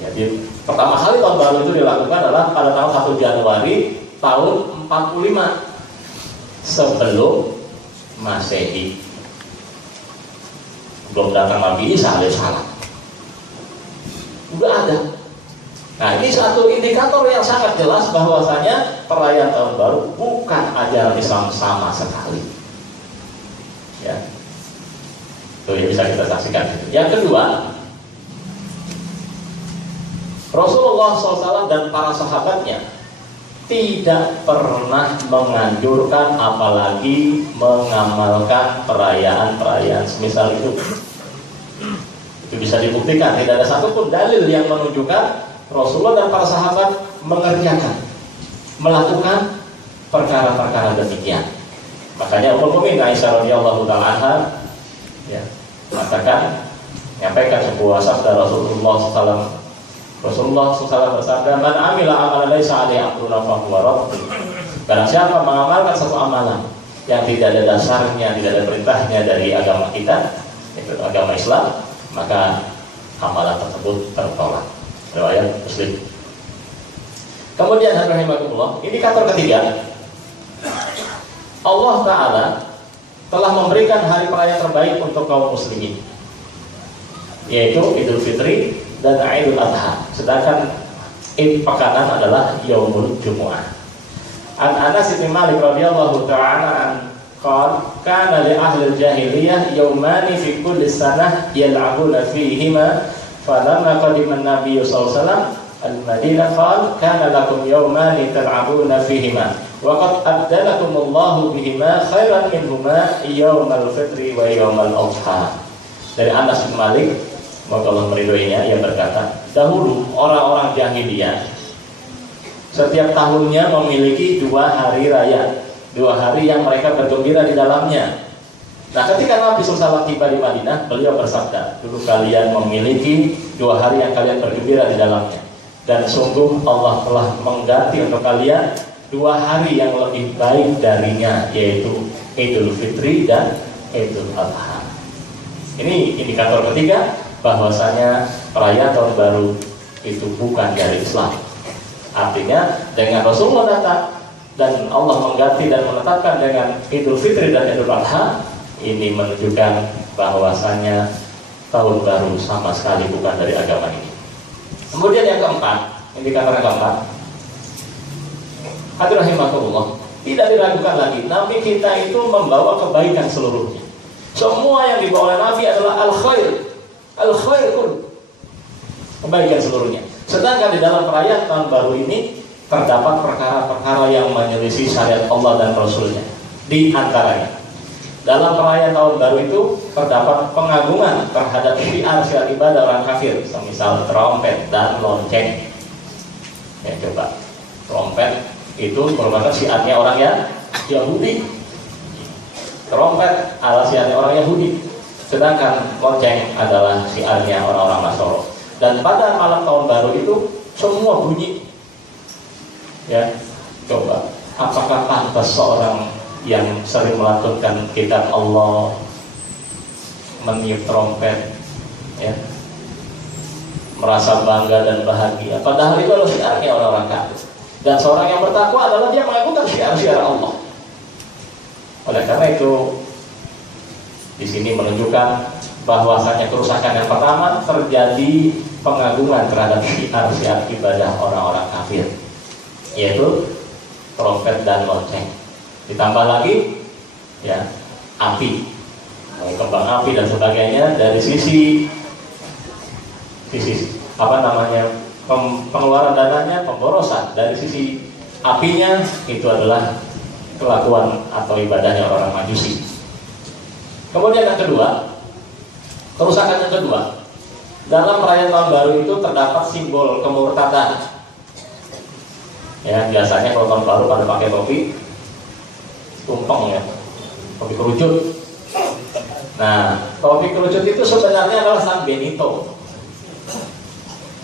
Jadi pertama kali tahun baru itu dilakukan adalah pada tanggal 1 Januari tahun 45 sebelum Masehi. Belum datang Nabi Isa alaihissalam. Udah ada. Nah, ini satu indikator yang sangat jelas bahwasanya perayaan tahun baru bukan ajaran Islam sama sekali. Ya. Itu yang bisa kita saksikan. Yang kedua, Rasulullah SAW dan para sahabatnya tidak pernah menganjurkan apalagi mengamalkan perayaan-perayaan semisal itu. Itu bisa dibuktikan, tidak ada satupun dalil yang menunjukkan Rasulullah dan para sahabat mengerjakan, melakukan perkara-perkara demikian. Makanya Ummul Mukminin Aisyah radhiyallahu taala anha mengatakan, menyampaikan sebuah sabda Rasulullah SAW. Rasulullah SAW bersabda, "Man amila amalan laisa alaihi amruna fa huwa radd." Barang siapa mengamalkan satu amalan yang tidak ada dasarnya, tidak ada perintahnya dari agama kita, yaitu agama Islam, maka amalan tersebut tertolak. Riwayat Muslim. Kemudian rahimakumullah, indikator ketiga, Allah Ta'ala telah memberikan hari perayaan terbaik untuk kaum muslimin, yaitu Idul Fitri dan Idul Adha. Sedangkan Id pekanan adalah Yaumul Jumu'ah. An Anas bin Malik radhiyallahu ta'ala an qala kana li ahli al-jahiliyah yawmani fi kulli sanah yal'abuna fihima falamma qadima an-nabiy sallallahu alaihi wasallam al-Madinah qala kana lakum yawmani tal'abuna fihima wa qad abdalakumullahu bihima khairan minhuma yaumal fitri wa yaumal adha. Dari Anas bin Malik, semoga Allah meridhoinya, yang berkata, dahulu orang-orang jahiliyah setiap tahunnya memiliki 2 hari raya, 2 hari yang mereka bergembira di dalamnya. Nah, ketika Nabi SAW tiba di Madinah, beliau bersabda, dulu kalian memiliki 2 hari yang kalian bergembira di dalamnya, dan sungguh Allah telah mengganti untuk kalian 2 hari yang lebih baik darinya, yaitu Idul Fitri dan Idul Adha. Ini indikator ketiga bahwasanya perayaan tahun baru itu bukan dari Islam. Artinya dengan Rasulullah datang dan Allah mengganti dan menetapkan dengan Idul Fitri dan Idul Adha, ini menunjukkan bahwasanya tahun baru sama sekali bukan dari agama ini. Kemudian yang keempat, indikator yang keempat, hadirin rahimakumullah, tidak diragukan lagi, Nabi kita itu membawa kebaikan seluruhnya. Semua yang dibawa oleh Nabi adalah al-khair kullu, kebaikan seluruhnya. Sedangkan di dalam perayaan tahun baru ini terdapat perkara-perkara yang menyelisih syariat Allah dan Rasulnya. Di antaranya, dalam perayaan tahun baru itu terdapat pengagungan terhadap syiar ibadah orang kafir, semisal trompet dan lonceng. Ya, coba, trompet itu merupakan syiarnya orang Yahudi. Trompet adalah syiarnya orang Yahudi, sedangkan lonceng adalah syiarnya orang-orang Nasoro. Dan pada malam tahun baru itu semua bunyi. Ya, coba, apakah pantas seorang yang sering melantunkan kitab Allah meniup trompet, ya, merasa bangga dan bahagia? Padahal itu adalah syiarnya orang-orang kafir. Dan seorang yang bertakwa adalah dia melakukan syiar-syiar Allah. Oleh karena itu, di sini menunjukkan bahwasanya kerusakan yang pertama terjadi pengagungan terhadap syiar-syiar ibadah orang-orang kafir, yaitu trompet dan lonceng. Ditambah lagi, ya, api, kembang api dan sebagainya. Dari sisi pengeluaran dananya, pemborosan. Dari sisi apinya, itu adalah kelakuan atau ibadahnya orang Majusi. Kemudian yang kedua, kerusakan yang kedua, dalam perayaan tahun baru itu terdapat simbol kemurtadan. Ya, biasanya kalau tahun baru pada pakai topi tumpeng, ya, topi kerucut. Nah, topi kerucut itu sebenarnya adalah San Benito.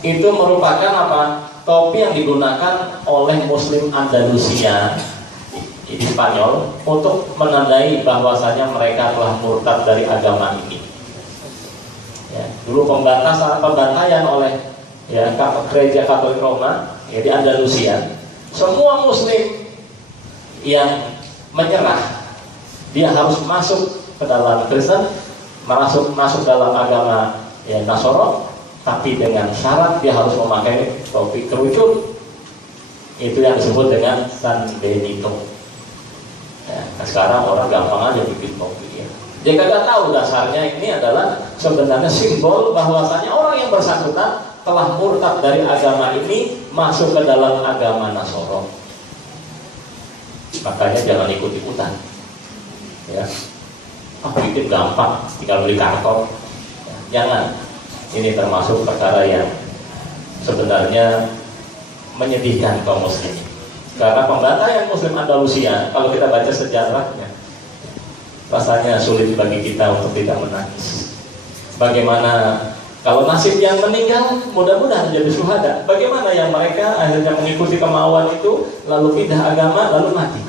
Itu merupakan apa? Topi yang digunakan oleh Muslim Andalusia di Spanyol untuk menandai bahwasanya mereka telah murtad dari agama ini. Ya, dulu pembantaian oleh, ya, gereja Katolik Roma, ya, di Andalusia. Semua Muslim yang menyerah, dia harus masuk ke dalam Kristen, masuk dalam agama, ya, Nasoro, tapi dengan syarat dia harus memakai topi kerucut. Itu yang disebut dengan San Benito. Ya, nah sekarang orang gampang aja bikin topi, ya. Dia kagak tahu dasarnya ini adalah sebenarnya simbol bahwasanya orang yang bersangkutan telah murtad dari agama ini, masuk ke dalam agama Nasoro. Makanya jangan ikut-ikutan, ya. Bikin gampang, tinggal beli karton, ya, jangan. Ini termasuk perkara yang sebenarnya menyedihkan kaum muslimin. Karena pembantaian Muslim Andalusia, kalau kita baca sejarahnya, rasanya sulit bagi kita untuk tidak menangis. Bagaimana kalau nasib yang meninggal mudah-mudahan jadi syuhada, bagaimana yang mereka akhirnya mengikuti kemauan itu, lalu pindah agama, lalu mati.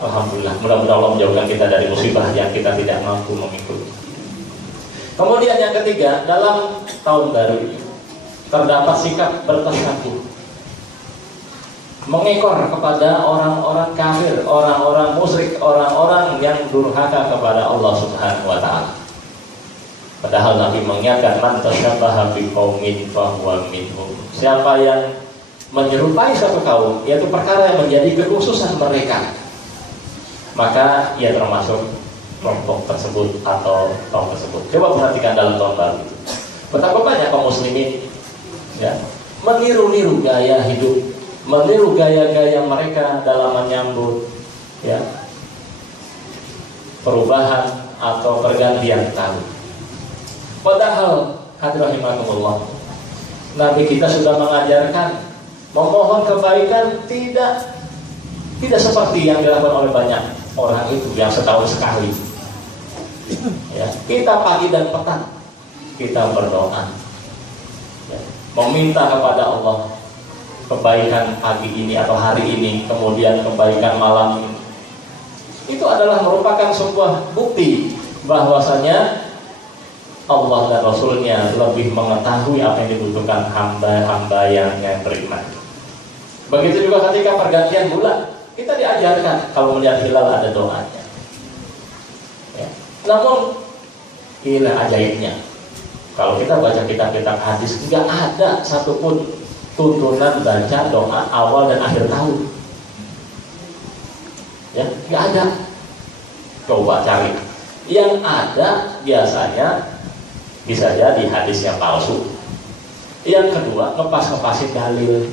Alhamdulillah, mudah-mudahan Allah menjauhkan kita dari musibah yang kita tidak mampu mengikuti. Kemudian yang ketiga, dalam tahun baru ini terdapat sikap bertasyabuh, mengekor kepada orang-orang kafir, orang-orang musyrik, orang-orang yang durhaka kepada Allah Subhanahu wa taala. Padahal Nabi mengingatkan, man tasyabbaha biqaumin fahuwa minhum. Siapa yang menyerupai suatu kaum, yaitu perkara yang menjadi kekhususan mereka, maka ia termasuk kelompok tersebut atau kaum tersebut. Coba perhatikan dalam tahun baru itu, betapa banyak kaum muslimin, ya, meniru-niru gaya hidup, meniru gaya-gaya mereka dalam menyambut, ya, perubahan atau pergantian tahun. Padahal hadirin rahimakumullah, Nabi kita sudah mengajarkan memohon kebaikan tidak seperti yang dilakukan oleh banyak orang itu yang setahun sekali. Ya, kita pagi dan petang kita berdoa, ya, meminta kepada Allah kebaikan pagi ini atau hari ini, kemudian kebaikan malam ini. Itu adalah merupakan sebuah bukti bahwasanya Allah dan Rasulnya lebih mengetahui apa yang dibutuhkan hamba-hamba yang beriman. Begitu juga ketika pergantian bulan, kita diajarkan kalau melihat hilal ada doanya, ya. Namun inilah ajaibnya, kalau kita baca kitab-kitab hadis, nggak ada satupun tuntunan baca doa awal dan akhir tahun, ya, nggak ada. Coba cari, yang ada biasanya bisa jadi hadis yang palsu. Yang kedua, ngepas-ngepasin dalil.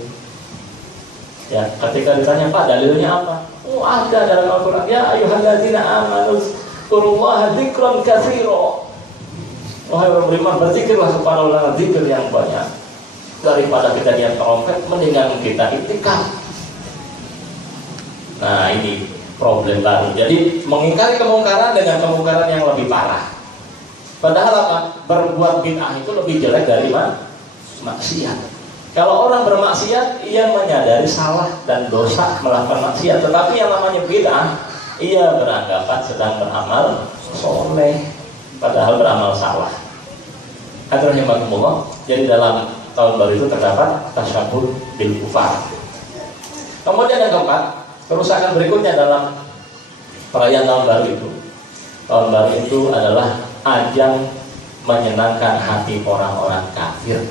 Ya, ketika ditanya, Pak, dalilnya apa? Oh, ada dalam Al-Quran. Ya ayyuhalladzina amanu dzkurullaha dzikran katsira. Wahai orang beriman, berzikirlah kepada Allah zikir yang banyak. Daripada kita diam trompet, mendingan kita iktikaf. Nah, ini problem baru. Jadi mengingkari kemungkaran dengan kemungkaran yang lebih parah. Padahal apa? Berbuat bid'ah itu lebih jelek dari maksiat. Kalau orang bermaksiat, ia menyadari salah dan dosa melakukan maksiat. Tetapi yang namanya bid'ah, ia beranggapan sedang beramal soleh, padahal beramal salah. Hadirin rahimakumullah. Jadi dalam tahun baru itu terdapat tasyabbuh bil kufar. Kemudian yang keempat, kerusakan berikutnya dalam perayaan tahun baru itu. Tahun baru itu adalah ajang menyenangkan hati orang-orang kafir.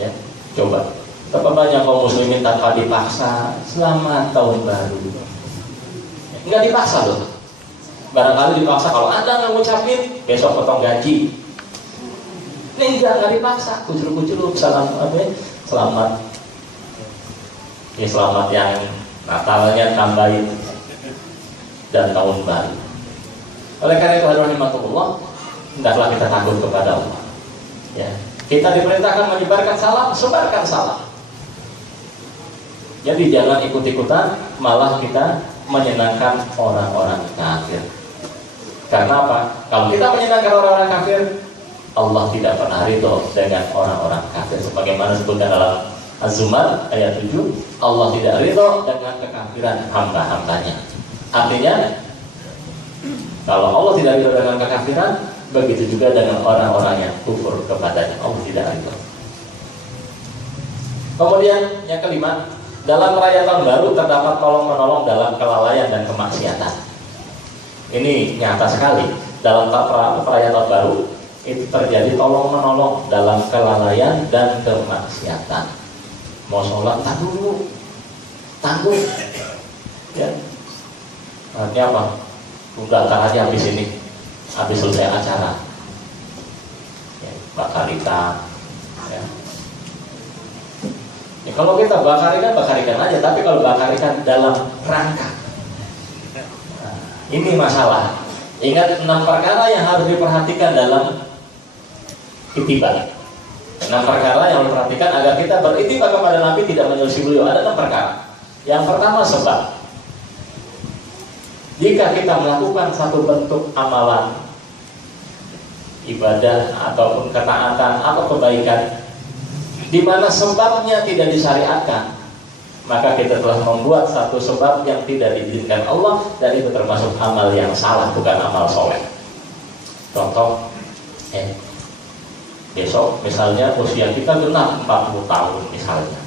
Ya, coba. Betapa banyak kaum muslimin tanpa dipaksa selamat tahun baru. Enggak dipaksa loh. Barangkali dipaksa, kalau Anda nggak ngucapin besok potong gaji. Ini enggak dipaksa. Kucur-kucur selamat. Ya, selamat yang Natalnya tambahin dan tahun baru. Oleh karena itu hadirin rahimakumullah, hendaklah kita takut kepada Allah. Ya. Kita diperintahkan menyebarkan salam, sebarkan salam. Jadi jangan ikut-ikutan, malah kita menyenangkan orang-orang kafir. Karena apa? Kalau kita menyenangkan orang-orang kafir, Allah tidak pernah ridho dengan orang-orang kafir. Sebagaimana disebutkan dalam Az-Zumar ayat 7, Allah tidak ridho dengan kekafiran hamba-hambanya. Artinya, kalau Allah tidak ridho dengan kekafiran, begitu juga dengan orang-orang yang kufur kepadanya, Allah tidak ridho. Kemudian yang kelima, dalam perayaan tahun baru terdapat tolong-menolong dalam kelalaian dan kemaksiatan. Ini nyata sekali. Dalam perayaan tahun baru itu terjadi tolong-menolong dalam kelalaian dan kemaksiatan. Mau sholat, tanggung. Ya. Artinya apa? Udah ntar aja habis ini. Habis selesai acara ya, bakar ikan ya. Ya, kalau kita bakar ikan aja. Tapi kalau bakar ikan dalam rangka, nah, ini masalah. Ingat 6 perkara yang harus diperhatikan dalam ittiba. 6 perkara yang harus diperhatikan agar kita berittiba kepada Nabi, tidak menyelisih beliau. Ada 6 perkara. Yang pertama, sebab. Jika kita melakukan satu bentuk amalan, ibadah ataupun ketaatan atau kebaikan di mana sebabnya tidak disyariatkan, maka kita telah membuat satu sebab yang tidak diizinkan Allah, dan itu termasuk amal yang salah, bukan amal soleh. Contoh, besok misalnya usia kita genap 40 tahun misalnya.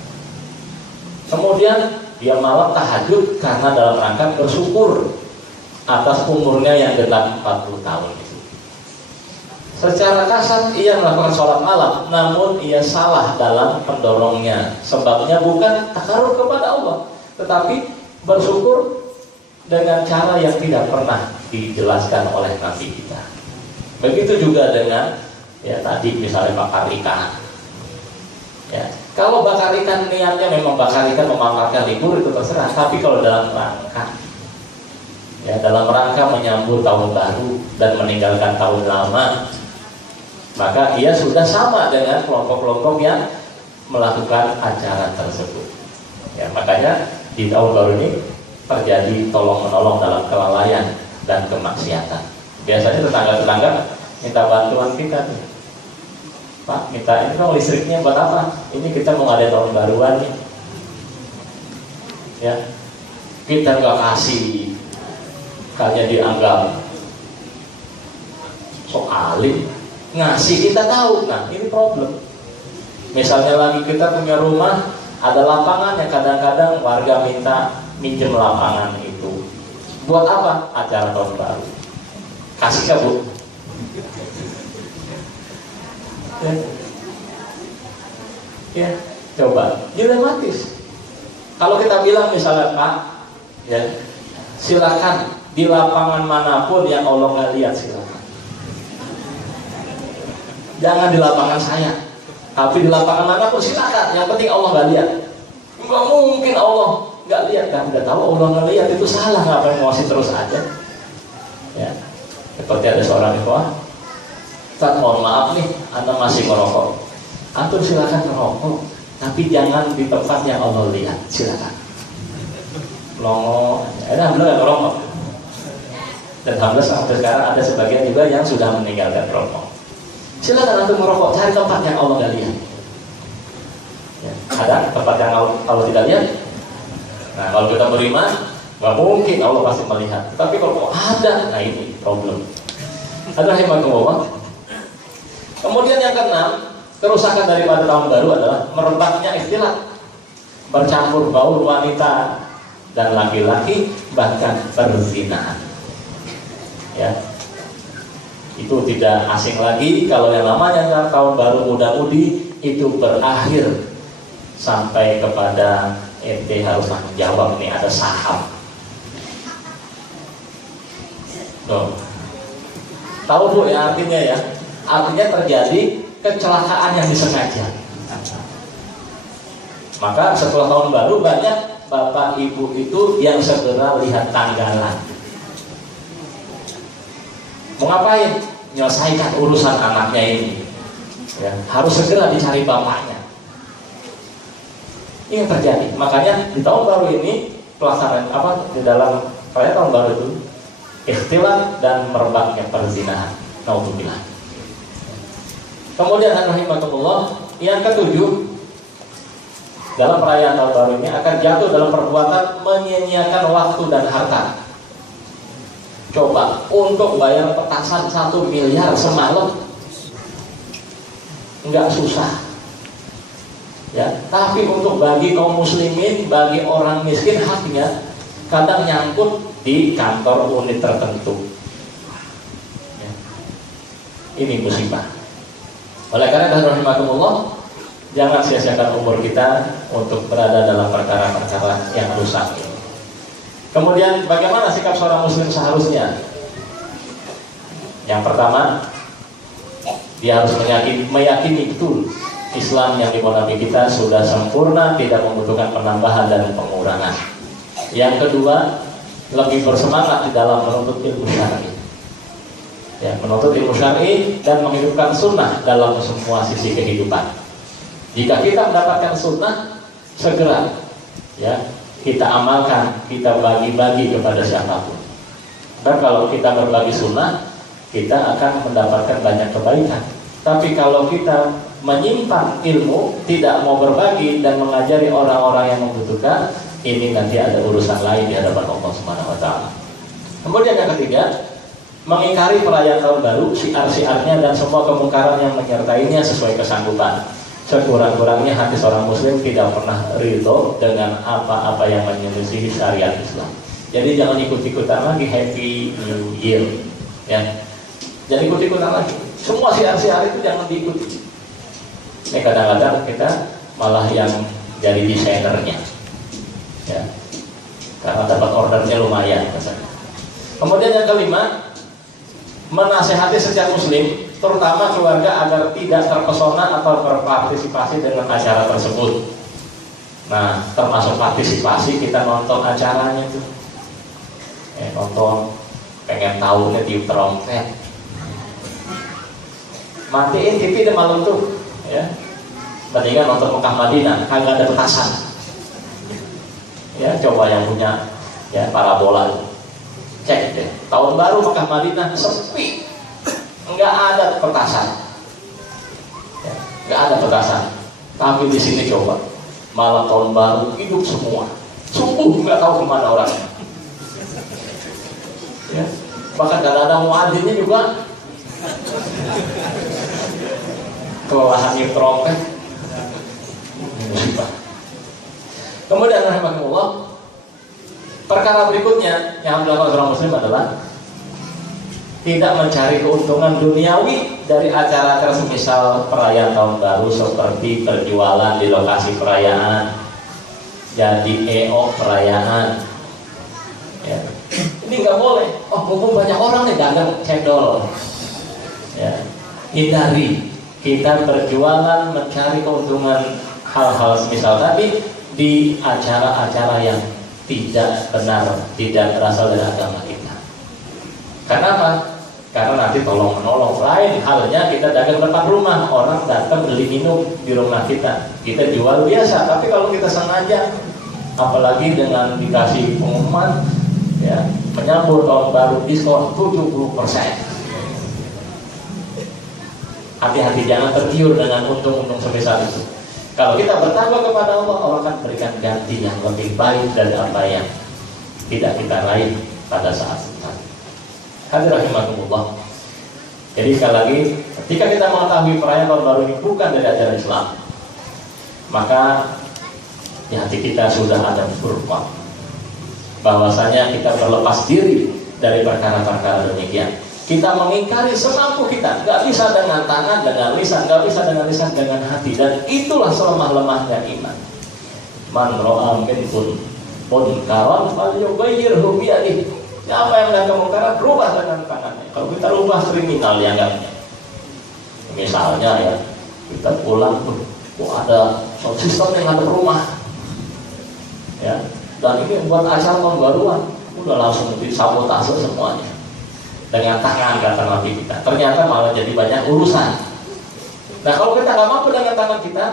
Kemudian dia malam tahajud karena dalam rangka bersyukur atas umurnya yang genap 40 tahun itu. Secara kasar ia melakukan sholat malam, namun ia salah dalam pendorongnya. Sebabnya bukan takarrub kepada Allah, tetapi bersyukur dengan cara yang tidak pernah dijelaskan oleh Nabi kita. Begitu juga dengan ya tadi misalnya bakar ikan. Ya, kalau bakar ikan niatnya memang bakar ikan memanfaatkan libur, itu terserah. Tapi kalau dalam rangka menyambut tahun baru dan meninggalkan tahun lama, maka ia sudah sama dengan kelompok-kelompok yang melakukan acara tersebut. Ya, makanya di tahun baru ini terjadi tolong-menolong dalam kelalaian dan kemaksiatan. Biasanya tetangga-tetangga minta bantuan kita tuh. Pak, minta ini dong listriknya buat apa? Ini kita mau ngadain tahun baruan nih. Ya, kita nggak kasih, kayaknya dianggap sok alim. Ngasih kita tahu, nah ini problem. Misalnya lagi kita punya rumah, ada lapangan yang kadang-kadang warga minta minjem lapangan itu. Buat apa? Acara tahun baru. Kasih ya Bu? Ya, coba dilematis. Kalau kita bilang misalnya Pak, ya silakan di lapangan manapun yang Allah nggak lihat silakan. Jangan di lapangan saya, tapi di lapangan manapun silakan. Yang penting Allah nggak lihat. Gak mungkin Allah nggak lihat, kan udah tahu Allah nggak lihat itu salah, ngapain emosi terus aja? Ya, seperti ada seorang ikhwah, Ustaz mohon maaf nih, Anda masih merokok. Antum silakan merokok, tapi jangan di tempat yang Allah lihat, silakan. Longo, alhamdulillah merokok. Dan alhamdulillah sampai sekarang ada sebagian juga yang sudah meninggalkan rokok. Silakan antum merokok, cari tempat yang Allah nggak lihat. Ya, ada tempat yang Allah tidak lihat. Nah, kalau kita beriman, nggak mungkin Allah pasti melihat. Tapi kalau ada, nah ini problem. Ada rahimahullah. Kemudian yang keenam, kerusakan daripada tahun baru adalah merebaknya ikhtilat, bercampur baur wanita dan laki-laki, bahkan perzinahan. Ya, itu tidak asing lagi kalau yang namanya tahun baru muda-mudi itu berakhir sampai kepada ente harus tanggung jawab nih, ada saham. Tuh. Tahu Bu ya artinya ya? Artinya terjadi kecelakaan yang disengaja. Maka setelah tahun baru banyak bapak ibu itu yang segera lihat tanggalan. Mau ngapain? Menyelesaikan urusan anaknya ini. Ya, harus segera dicari bapaknya. Ini yang terjadi. Makanya di tahun baru ini pelaksanaan di dalam perayaan tahun baru itu ikhtilat dan merebaknya perzinahan. Naudzubillah. Kemudian rahimahullah, yang ketujuh, dalam perayaan tahun baru ini akan jatuh dalam perbuatan menyia-nyiakan waktu dan harta. Coba untuk bayar petasan 1 miliar semalam nggak susah, ya. Tapi untuk bagi kaum muslimin, bagi orang miskin, haknya kadang nyangkut di kantor unit tertentu. Ya. Ini musibah. Oleh karena itu rahimahumullah, jangan sia-siakan umur kita untuk berada dalam perkara-perkara yang rusak. Kemudian bagaimana sikap seorang muslim seharusnya? Yang pertama, dia harus meyakini betul Islam yang dimonami kita sudah sempurna, tidak membutuhkan penambahan dan pengurangan. Yang kedua, lebih bersemangat di dalam menuntut ilmu syar'i. Ya, menuntut ilmu syar'i dan menghidupkan sunnah dalam semua sisi kehidupan. Jika kita mendapatkan sunnah, segera ya kita amalkan, kita bagi-bagi kepada siapapun. Dan kalau kita berbagi sunnah, kita akan mendapatkan banyak kebaikan. Tapi kalau kita menyimpan ilmu, tidak mau berbagi dan mengajari orang-orang yang membutuhkan, ini nanti ada urusan lain di hadapan Allah Subhanahu wa taala. Kemudian yang ketiga, mengingkari perayaan tahun baru, syiar-syiarnya dan semua kemungkaran yang menyertainya sesuai kesanggupan. Sekurang-kurangnya hati seorang muslim tidak pernah ridho dengan apa-apa yang menyelisihi syariat Islam. Jadi jangan ikut-ikutan lagi Happy New Year, ya. Jangan ikut-ikutan lagi. Semua syiar-syiar itu jangan diikuti. Ini kadang-kadang kita malah yang jadi desainernya, ya. Karena dapat ordernya lumayan, misalnya. Kemudian yang kelima, menasehati setiap muslim, terutama keluarga, agar tidak terpesona atau berpartisipasi dengan acara tersebut. Nah, termasuk partisipasi, kita nonton acaranya tuh, nonton, pengen tahu tiup trompet, matiin TV deh malam tuh, ya. Mendingan nonton Mekah Madinah, kagak ada petasan. Ya, coba yang punya ya parabola, cek deh. Tahun baru Mekah Madinah sepi, nggak ada petasan, ya, nggak ada petasan. Tapi di sini coba malam tahun baru hidup semua, subuh nggak tahu kemana orangnya. Ya, bahkan kadang-kadang muadzinnya juga kelelahan niup trompet, musibah. Kemudian rahimahullah, perkara berikutnya yang dilakukan seorang muslim adalah tidak mencari keuntungan duniawi dari acara-acara semisal perayaan tahun baru, seperti berjualan di lokasi perayaan, jadi EO perayaan, ya. Ini nggak boleh. Oh, mumpung banyak orang nih dagang cendol, ya. Hindari. Kita berjualan mencari keuntungan hal-hal semisal tadi, di acara-acara yang tidak benar, tidak berasal dari agama kita. Karena apa? Karena nanti tolong menolong. Lain halnya kita dagang depan rumah, orang datang beli minum di rumah kita jual biasa. Tapi kalau kita sengaja, apalagi dengan dikasih pengumuman, ya, menyambut tahun baru diskon 70%. Hati-hati, jangan tergiur dengan untung-untung sebesar itu. Kalau kita bertakwa kepada Allah, Allah akan berikan ganti yang lebih baik dari apa yang tidak kita raih pada saat itu. Hadirin rahimakumullah. Jadi sekali lagi, ketika kita mengetahui perayaan tahun baru ini bukan dari ajaran Islam, maka di hati kita sudah ada furqah, bahwasanya kita berlepas diri dari perkara-perkara demikian. Kita mengingkari semampu kita, nggak bisa dengan tangan, dengan lisan, nggak bisa dengan lisan, dengan hati, dan itulah selemah-lemahnya iman. Man ro'a minkum munkaran falyughayyirhu biyadihi. Siapa yang melihat kemungkaran, rubah dengan tangannya. Kalau kita rubah, kriminal dianggapnya. Misalnya ya, kita pulang tuh, ada sound system yang ada rumah, ya, dan ini buat acara pembaruan, udah langsung disabotase semuanya dengan tangan, kata Nabi kita. Ternyata malah jadi banyak urusan. Nah, kalau kita nggak mampu dengan tangan kita,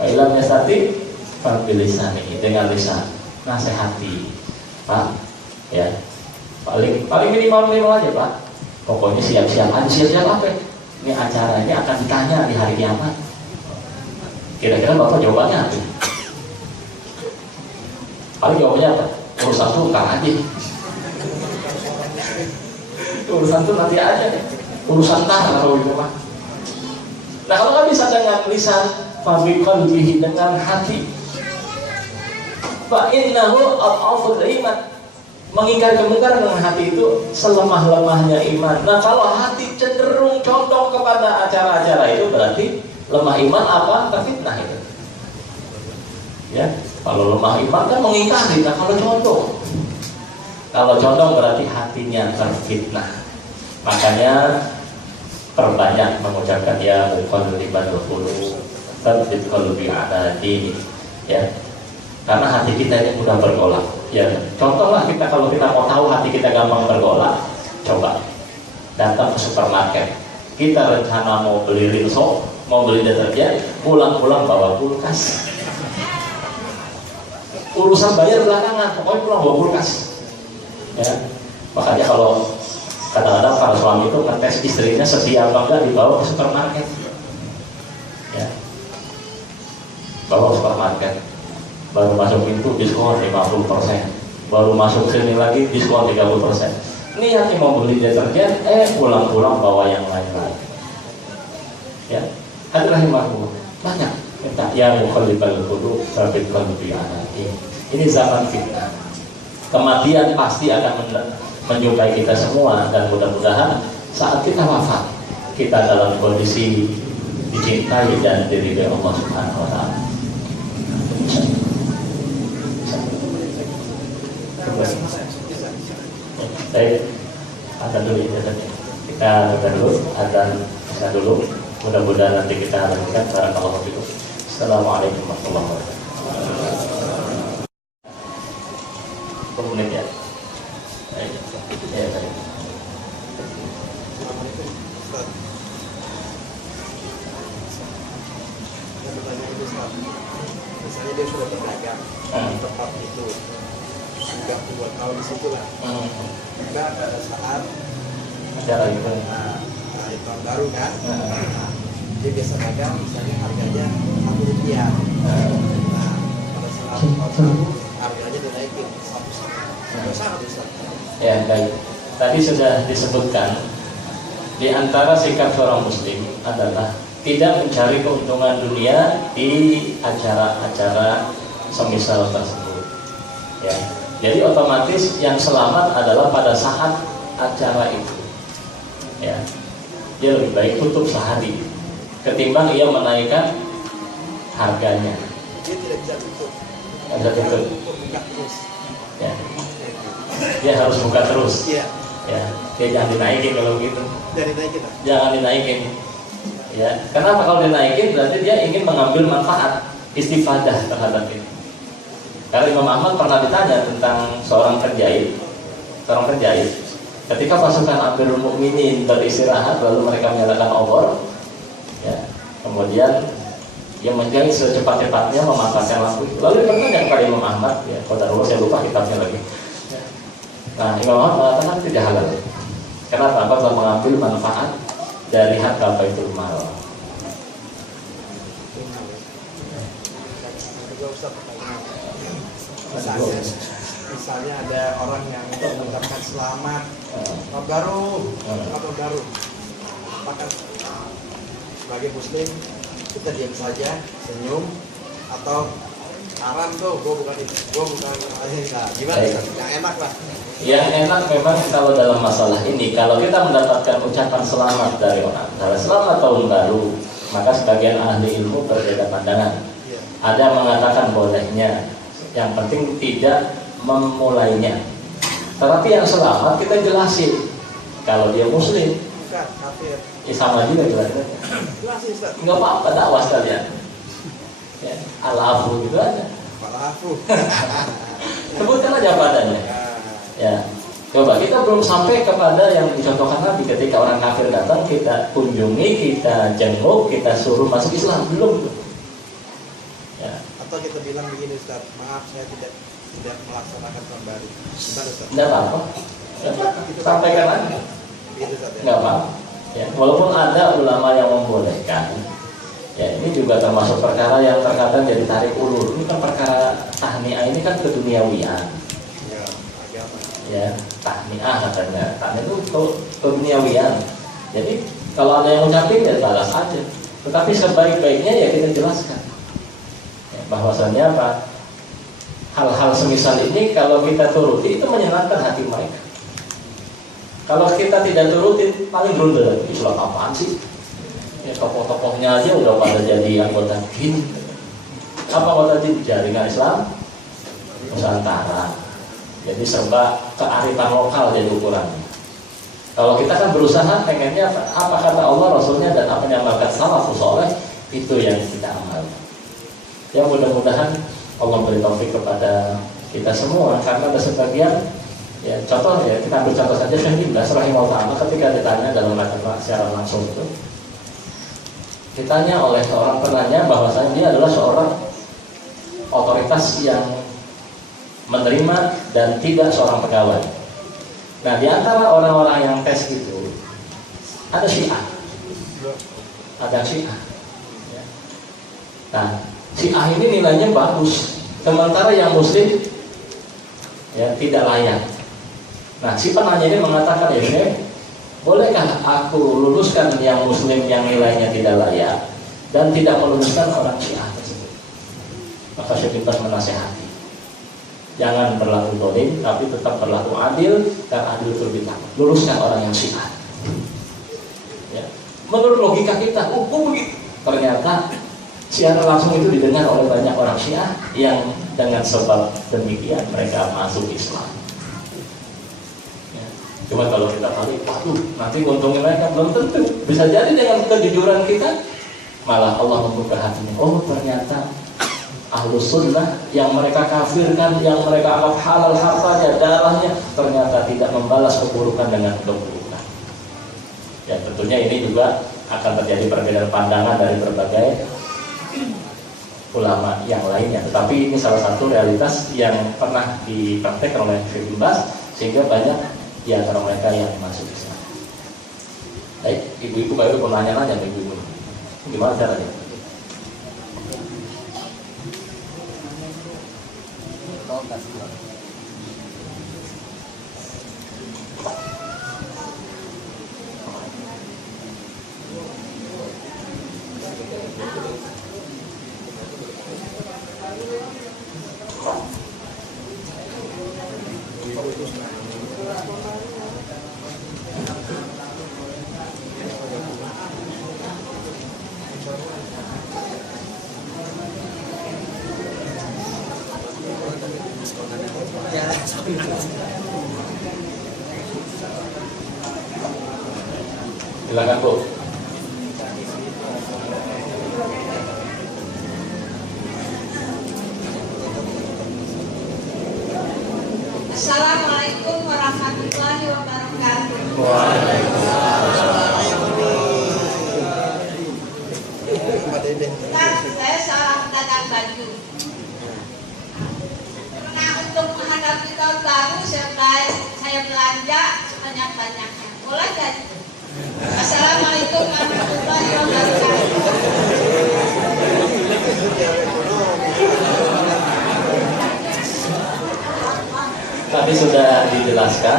kailannya sati, fabilisan ini dengan lisan, nasihati, Pak, ya, paling minimal aja, Pak. Pokoknya siap-siap apa? Ini acara ini akan ditanya di hari kiamat. Kira-kira Bapak jawabannya apa? Paling jawabannya apa? Urusan tuh aja. Urusan tuh nanti aja nih. Urusan kalau gitu Pak. Nah, kalau nggak bisa dengan lisan, fabiqalbihi, dengan hati. Fa innahu adhaful iman. Mengingkari kemungkaran dengan hati itu selemah-lemahnya iman. Nah, kalau hati cenderung condong kepada acara-acara itu berarti lemah iman apa? Terfitnah itu. Ya, kalau lemah iman kan mengingkari. Nah, kalau condong berarti hatinya terfitnah. Makanya perbanyak mengucapkan ya muqallibal qulub, tsabbit qalbi ala dinik, ya. Karena hati kita ini mudah bergolak. Ya, contohlah kita kalau kita mau tahu hati kita gampang bergolak, coba datang ke supermarket. Kita rencana mau beli rinso, mau beli deterjen, pulang-pulang bawa kulkas. Urusan bayar belakangan, pokoknya pulang bawa kulkas. Ya, makanya kalau kadang-kadang para suami itu ngetes istrinya setia apa enggak, dibawa ke supermarket. Ya, bawa ke supermarket. Baru masuk pintu diskon 50%, baru masuk sini lagi diskon 30%. Niatnya mau beli deterjen, pulang-pulang bawa yang lain-lain. Ya, hadirin rahimahullah, banyak minta ya muqallibal qulub tsabbit qalbi ala dinik. Ini zaman fitnah. Kematian pasti akan menjumpai kita semua, dan mudah-mudahan saat kita wafat kita dalam kondisi dicintai dan diridhai Allah Subhanahu wa taala. Baik, ada dulu ya, kita ada dulu, ada dulu. Mudah-mudahan nanti kita lanjutkan. Barakallahu fikum. Assalamualaikum warahmatullahi wabarakatuh. 10 menit ya. Baik. Ya, baik. Misalnya dia sudah berdagang di tempat itu sudah 2 tahun di situ lah. Maka pada saat acara itu, tahun baru kan, dia biasa dagang misalnya harganya Rp1. Nah, pada saat tahun baru harganya dinaikin 1. Sangat besar. Ya, baik. Tadi sudah disebutkan di antara sikap seorang muslim adalah tidak mencari keuntungan dunia di acara-acara semisal tersebut. Ya. Jadi otomatis yang selamat adalah pada saat acara itu. Ya. Dia lebih baik tutup sehari ketimbang ia menaikkan harganya. Dia tidak bisa tutup. Tidak bisa tutup. Buka terus. Ya. Dia harus buka terus. Iya. Ya. Dia jangan dinaikin kalau gitu. Jangan dinaikin. Ya. Kenapa kalau dinaikin? Berarti dia ingin mengambil manfaat, istifadah terhadap itu. Karena Imam Ahmad pernah ditanya tentang seorang penjahit. Ketika pasukan Amirul Mukminin beristirahat lalu mereka menyalakan obor, ya, kemudian dia menjahit secepat-cepatnya memanfaatkan lampu itu. Lalu dia bertanya kepada Imam Ahmad, ya, kalau saya lupa kitabnya lagi. Nah, Imam Ahmad mengatakan tidak halal. Kenapa? Telah mengambil manfaat dari harta Baitul Mal. Misalnya ada orang yang mengucapkan selamat tahun baru, apakah sebagai muslim kita diam saja, senyum, atau haram tuh, gue bukan gimana? Yang enak lah. Yang enak memang kalau dalam masalah ini, kalau kita mendapatkan ucapan selamat dari orang, selamat tahun baru, maka sebagian ahli ilmu berbeda pandangan. Ada yang mengatakan bolehnya, yang penting tidak memulainya. Tetapi yang selamat kita jelasin. Kalau dia muslim, kafir, ya sama juga jelasin. Nggak apa-apa, dakwah sekalian. Ya, al-afu gitu aja. Al-afu. Sebutkan aja padanya. Ya, coba kita belum sampai kepada yang dicontohkan Nabi ketika orang kafir datang kita kunjungi, kita jenguk, kita suruh masuk Islam, belum. Ya. Atau kita bilang begini Ustaz, maaf saya tidak melaksanakan tahun baru. Gimana Ustaz? Tidak apa-apa. Sampaikan aja. Nggak apa-apa. Ya, walaupun ada ulama yang membolehkan. Ya, ini juga termasuk perkara yang terkadang jadi tarik ulur. Ini kan perkara tahniah, ini kan keduniawian. Ya, tahniah katanya. Tahniah itu keduniawian. Jadi kalau ada yang ucapin ya balas aja. Tetapi sebaik-baiknya ya kita jelaskan. Ya, bahwasanya apa? Hal-hal semisal ini kalau kita turuti itu menyenangkan hati mereka. Kalau kita tidak turuti paling grundel. Islam apaan sih? Ya tokoh-tokohnya aja udah pada jadi anggota jin. Apa anggota jin? Jaringan Islam Nusantara. Jadi serba kearifan lokal jadi ukurannya. Kalau kita kan berusaha pengennya apa kata Allah, Rasulnya dan apa yang diamalkan salafus saleh itu yang kita amalkan. Ya mudah-mudahan Allah beri taufik kepada kita semua, karena ada sebagian ya contoh ya kita ambil contoh saja Syekh Ibn Baz rahimahullah ketika ditanya dalam rakyat secara langsung itu ditanya oleh seorang penanya bahwasanya dia adalah seorang otoritas yang menerima dan tidak seorang pegawai. Nah di antara orang-orang yang tes itu ada Syiah, ada Syiah. Nah Syiah ini nilainya bagus, sementara yang Muslim ya tidak layak. Nah si penanya ini mengatakan, ya Syekh, bolehkah aku luluskan yang Muslim yang nilainya tidak layak dan tidak meluluskan orang Syiah tersebut? Maka Syekh Ibn Baz menasihati, jangan berlaku dolim, tapi tetap berlaku adil, dan adil itu lebih utama. Luluskan orang yang Syiah. Ya. Menurut logika kita, begitu. Ternyata siaran langsung itu didengar oleh banyak orang Syiah yang dengan sebab demikian mereka masuk Islam. Ya. Cuma kalau kita tarik, waduh, nanti untungnya mereka belum tentu. Bisa jadi dengan kejujuran kita, malah Allah membuka hatinya. Oh ternyata Ahlus Sunnah yang mereka kafirkan, yang mereka anggap halal hartanya, darahnya, ternyata tidak membalas keburukan dengan keburukan. Ya tentunya ini juga akan terjadi perbedaan pandangan dari berbagai ulama yang lainnya. Tetapi ini salah satu realitas yang pernah dipraktekkan oleh Syekh Ibn Baz, sehingga banyak di antara mereka yang masuk Islam. Baik, ibu-ibu baru mau nanya-nanya ibu-ibu, gimana caranya? Silakan Bu. tadi sudah dijelaskan,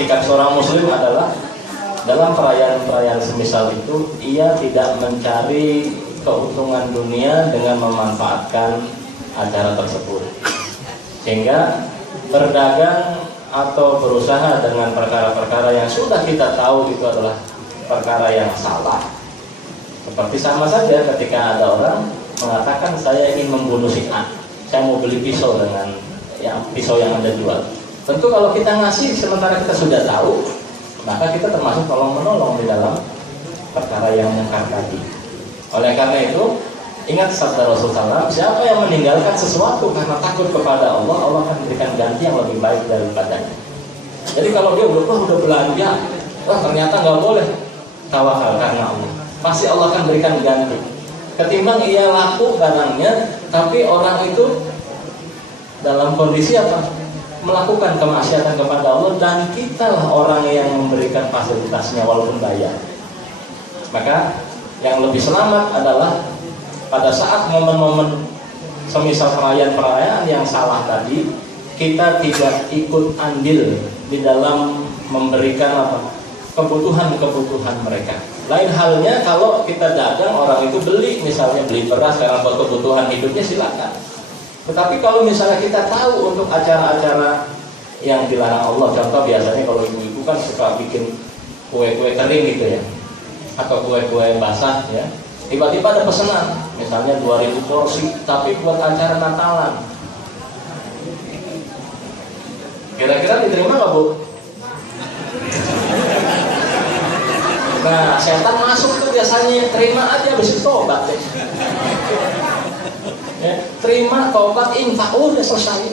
sikap seorang muslim adalah dalam perayaan-perayaan semisal itu ia tidak mencari keuntungan dunia dengan memanfaatkan acara tersebut, sehingga berdagang atau berusaha dengan perkara-perkara yang sudah kita tahu itu adalah perkara yang salah. Seperti sama saja ketika ada orang mengatakan saya ingin membunuh si A, saya mau beli pisau dengan pisau yang Anda jual. Tentu kalau kita ngasih sementara kita sudah tahu, maka kita termasuk tolong menolong di dalam perkara yang mungkar tadi. Oleh karena itu, ingat sabda Rasulullah, siapa yang meninggalkan sesuatu karena takut kepada Allah, Allah akan memberikan ganti yang lebih baik daripadanya. Jadi kalau dia udah belanja, ternyata nggak boleh, tawakal karena Allah, pasti Allah akan berikan ganti. Ketimbang ia laku barangnya, tapi orang itu dalam kondisi apa? Melakukan kemaksiatan kepada Allah, dan kitalah orang yang memberikan fasilitasnya walaupun bayar. Maka yang lebih selamat adalah pada saat momen-momen semisal perayaan-perayaan yang salah tadi, kita tidak ikut andil di dalam memberikan kebutuhan-kebutuhan mereka. Lain halnya kalau kita dagang, orang itu beli, misalnya beli beras karena buat kebutuhan hidupnya, silakan. Tetapi kalau misalnya kita tahu untuk acara-acara yang dilarang Allah, contoh biasanya kalau ibu-ibu kan suka bikin kue-kue kering gitu ya, atau kue-kue basah ya, tiba-tiba ada pesanan, misalnya 2000 porsi, tapi buat acara Natalan. Kira-kira diterima nggak, Bu? Nah, setan masuk tuh biasanya, terima aja, habis itu tobat deh. Ya, terima, tobat, infak, udah selesai.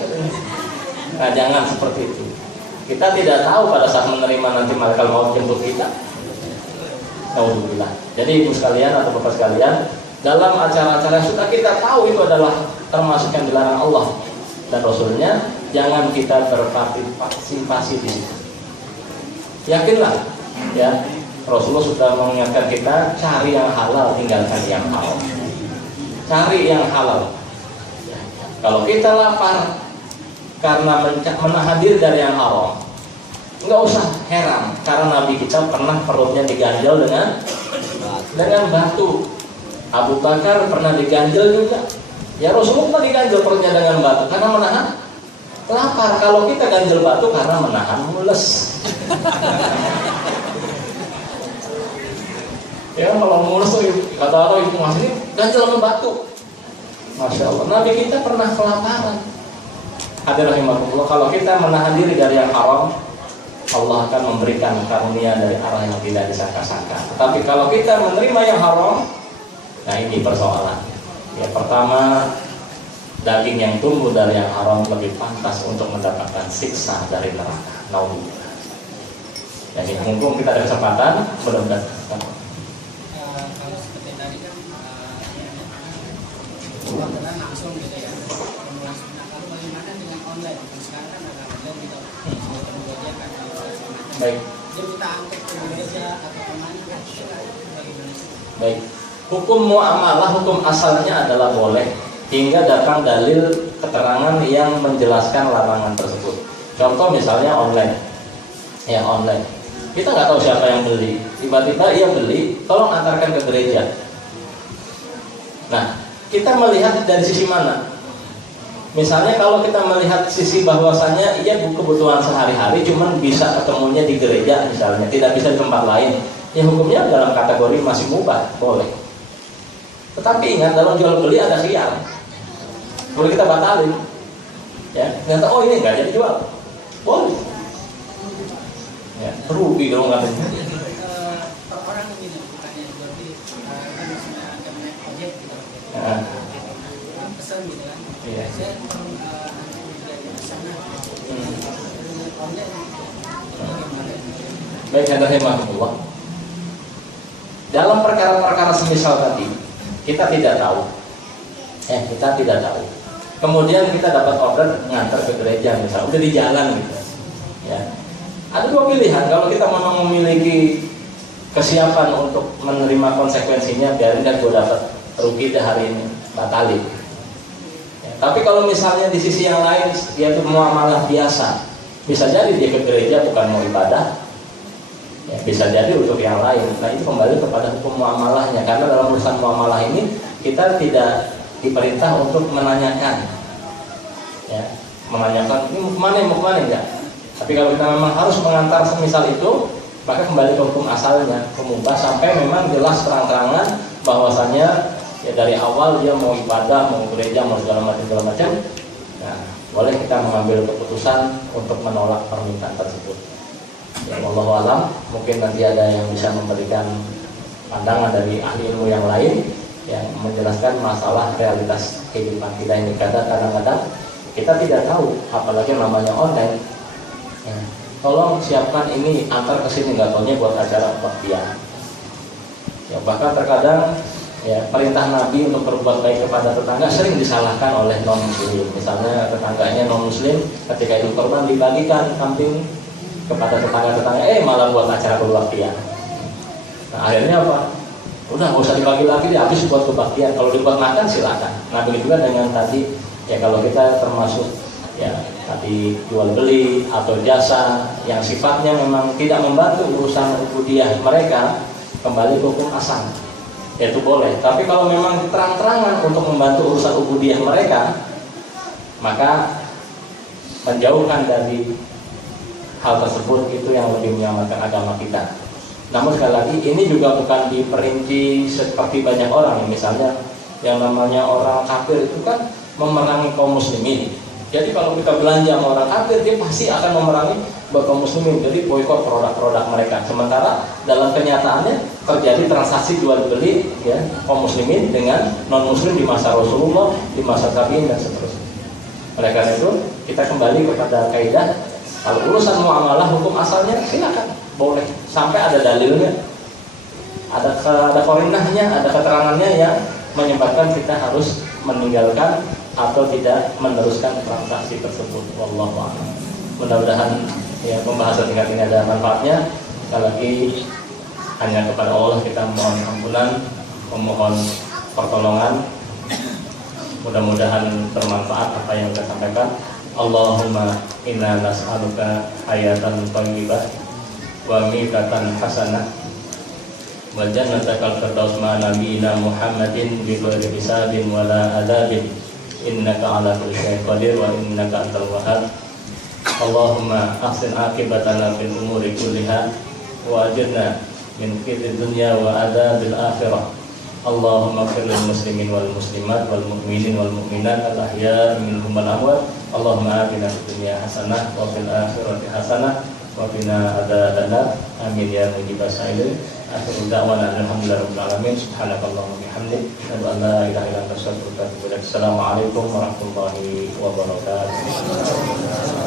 Nah, jangan seperti itu. Kita tidak tahu pada saat menerima nanti malaikat maut jemput kita. Alhamdulillah. Jadi ibu sekalian atau bapak sekalian, dalam acara-acara yang sudah kita tahu itu adalah termasuk yang dilarang Allah dan Rasulnya, jangan kita berpartisipasi di situ. Yakinlah, ya, Rasulullah sudah mengingatkan kita, cari yang halal, tinggalkan yang haram. Cari yang halal. Kalau kita lapar karena menahan diri dari yang haram, nggak usah heran, karena Nabi kita pernah perutnya diganjal dengan batu. Abu Bakar pernah diganjal juga. Ya, Rasulullah diganjal perutnya dengan batu karena menahan lapar. Kalau kita ganjal batu karena menahan mules. Ya, kalau mules tuh kata orang itu mas ini ganjal sama batu. Masya Allah, Nabi kita pernah kelaparan. Hadirin rahimakumullah, kalau kita menahan diri dari yang haram, Allah akan memberikan karunia dari arah yang tidak disangka-sangka. Tapi kalau kita menerima yang haram, nah ini persoalan. Ya, pertama, daging yang tumbuh dari yang haram lebih pantas untuk mendapatkan siksa dari neraka. Naudzubillah. Jadi mumpung kita ada kesempatan, mudah-mudahan. Karena langsung gitu ya, langsung. Nah, kalau bagaimana dengan online? Sekarang kan ada online gitu, kemudian kan baik. Dia kita angkat ke gereja atau kemana kan? Bagaimana? Baik. Hukum muamalah, hukum asalnya adalah boleh hingga datang dalil keterangan yang menjelaskan larangan tersebut. Contoh misalnya online, ya online. Kita nggak tahu siapa yang beli. Tiba-tiba ia beli, tolong antarkan ke gereja. Nah, kita melihat dari sisi mana? Misalnya kalau kita melihat sisi bahwasannya ia kebutuhan sehari-hari, cuman bisa ketemunya di gereja misalnya, tidak bisa di tempat lain, ya hukumnya dalam kategori masih mubah, boleh. Tetapi ingat, dalam jual beli ada khiyar, boleh kita batalin. Ya, ternyata oh ini nggak jadi jual, boleh. Ya, rugi dong katanya. Orang ini bukannya jual beli, kan misalnya akan naik ojek gitu. Pesan gitu kan. Iya. Saya di sana. Online. Baik, alhamdulillah. Dalam perkara-perkara semisal tadi, kita tidak tahu. Kita tidak tahu. Kemudian kita dapat order ngantar ke gereja misalnya, udah di jalan gitu. Ya. Ada dua pilihan, kalau kita memang memiliki kesiapan untuk menerima konsekuensinya, biarin kan gue dapat rugi dah hari ini, batalin. Ya, tapi kalau misalnya di sisi yang lain dia itu muamalah biasa, Bisa jadi dia ke gereja bukan mau ibadah, ya, bisa jadi untuk yang lain. Nah itu kembali kepada hukum muamalahnya, karena dalam urusan muamalah ini kita tidak diperintah untuk menanyakan, ya, menanyakan ini mau kemana enggak. Tapi kalau kita memang harus mengantar semisal itu, maka kembali ke hukum asalnya, mengubah sampai memang jelas terang-terangan bahwasanya ya dari awal dia mau ibadah, mau gereja, mau segala macam. Nah, boleh kita mengambil keputusan untuk menolak permintaan tersebut. Ya, wallahu alam, mungkin nanti ada yang bisa memberikan pandangan dari ahli ilmu yang lain yang menjelaskan masalah realitas kehidupan kita ini. Kadang-kadang kita tidak tahu, apalagi namanya online. Ya, tolong siapkan ini, antar ke sini, nggak taunya buat acara kebaktian. Ya, bahkan terkadang ya, perintah Nabi untuk berbuat baik kepada tetangga sering disalahkan oleh non muslim. Misalnya tetangganya non muslim, ketika itu korban dibagikan kambing kepada tetangga-tetangga, malah buat acara kebaktian. Nah akhirnya apa? Udah nggak usah dibagi lagi, habis buat kebaktian. Kalau dibuat makan silakan. Nah begitu juga dengan tadi, ya kalau kita termasuk ya tadi jual beli atau jasa yang sifatnya memang tidak membantu urusan ubudiyah mereka, kembali ke hukum asal. Itu boleh, tapi kalau memang terang-terangan untuk membantu urusan ubudiyah mereka, maka menjauhkan dari hal tersebut itu yang lebih menyelamatkan agama kita. Namun sekali lagi ini juga bukan diperinci seperti banyak orang. Misalnya yang namanya orang kafir itu kan memerangi kaum muslimin. Jadi kalau kita belanja sama orang kafir, dia pasti akan memerangi kaum muslimin. Jadi boikot produk-produk mereka. Sementara dalam kenyataannya terjadi transaksi jual beli ya kaum muslimin dengan non muslim di masa Rasulullah, di masa tabi'in dan seterusnya. Oleh karena itu kita kembali kepada kaidah, kalau urusan muamalah hukum asalnya silakan, boleh sampai ada dalilnya, ada korinahnya, ada keterangannya yang menyebabkan kita harus meninggalkan atau tidak meneruskan transaksi tersebut. Wallahu a'lam. Mudah-mudahan ya pembahasan tingkat ini ada manfaatnya. Sekali lagi hanya kepada Allah kita mohon ampunan, memohon pertolongan. Mudah-mudahan bermanfaat apa yang kita sampaikan. Allahumma inna nas'aluka hayatan thayyibah wa mitatan hasanah wa jannatal firdaus ma nabiyina Muhammadin bi ghairi hisabin wala adabin innaka ala kulli syai'in qadir wa innaka antal wahhab. Allahumma ahsin aqibatana fil umuri kulliha wa ajirna min khizyi dunya wa adzabil akhirah. Allahumma ighfir lil muslimin wal muslimat wal mu'minin wal mu'minat al ahya'i minhum wal amwat. Allahumma atina fid dunya hasanah wa fil akhirati hasanah wa qina adzabannar. Amin ya mujibas sa'ilin. Akhirul da'wana alhamdulillahirabbil alamin. Subhanakallahumma wa bihamdik, asyhadu an la ilaha illa anta astaghfiruka wa atubu ilaik. Assalamualaikum warahmatullahi wabarakatuh.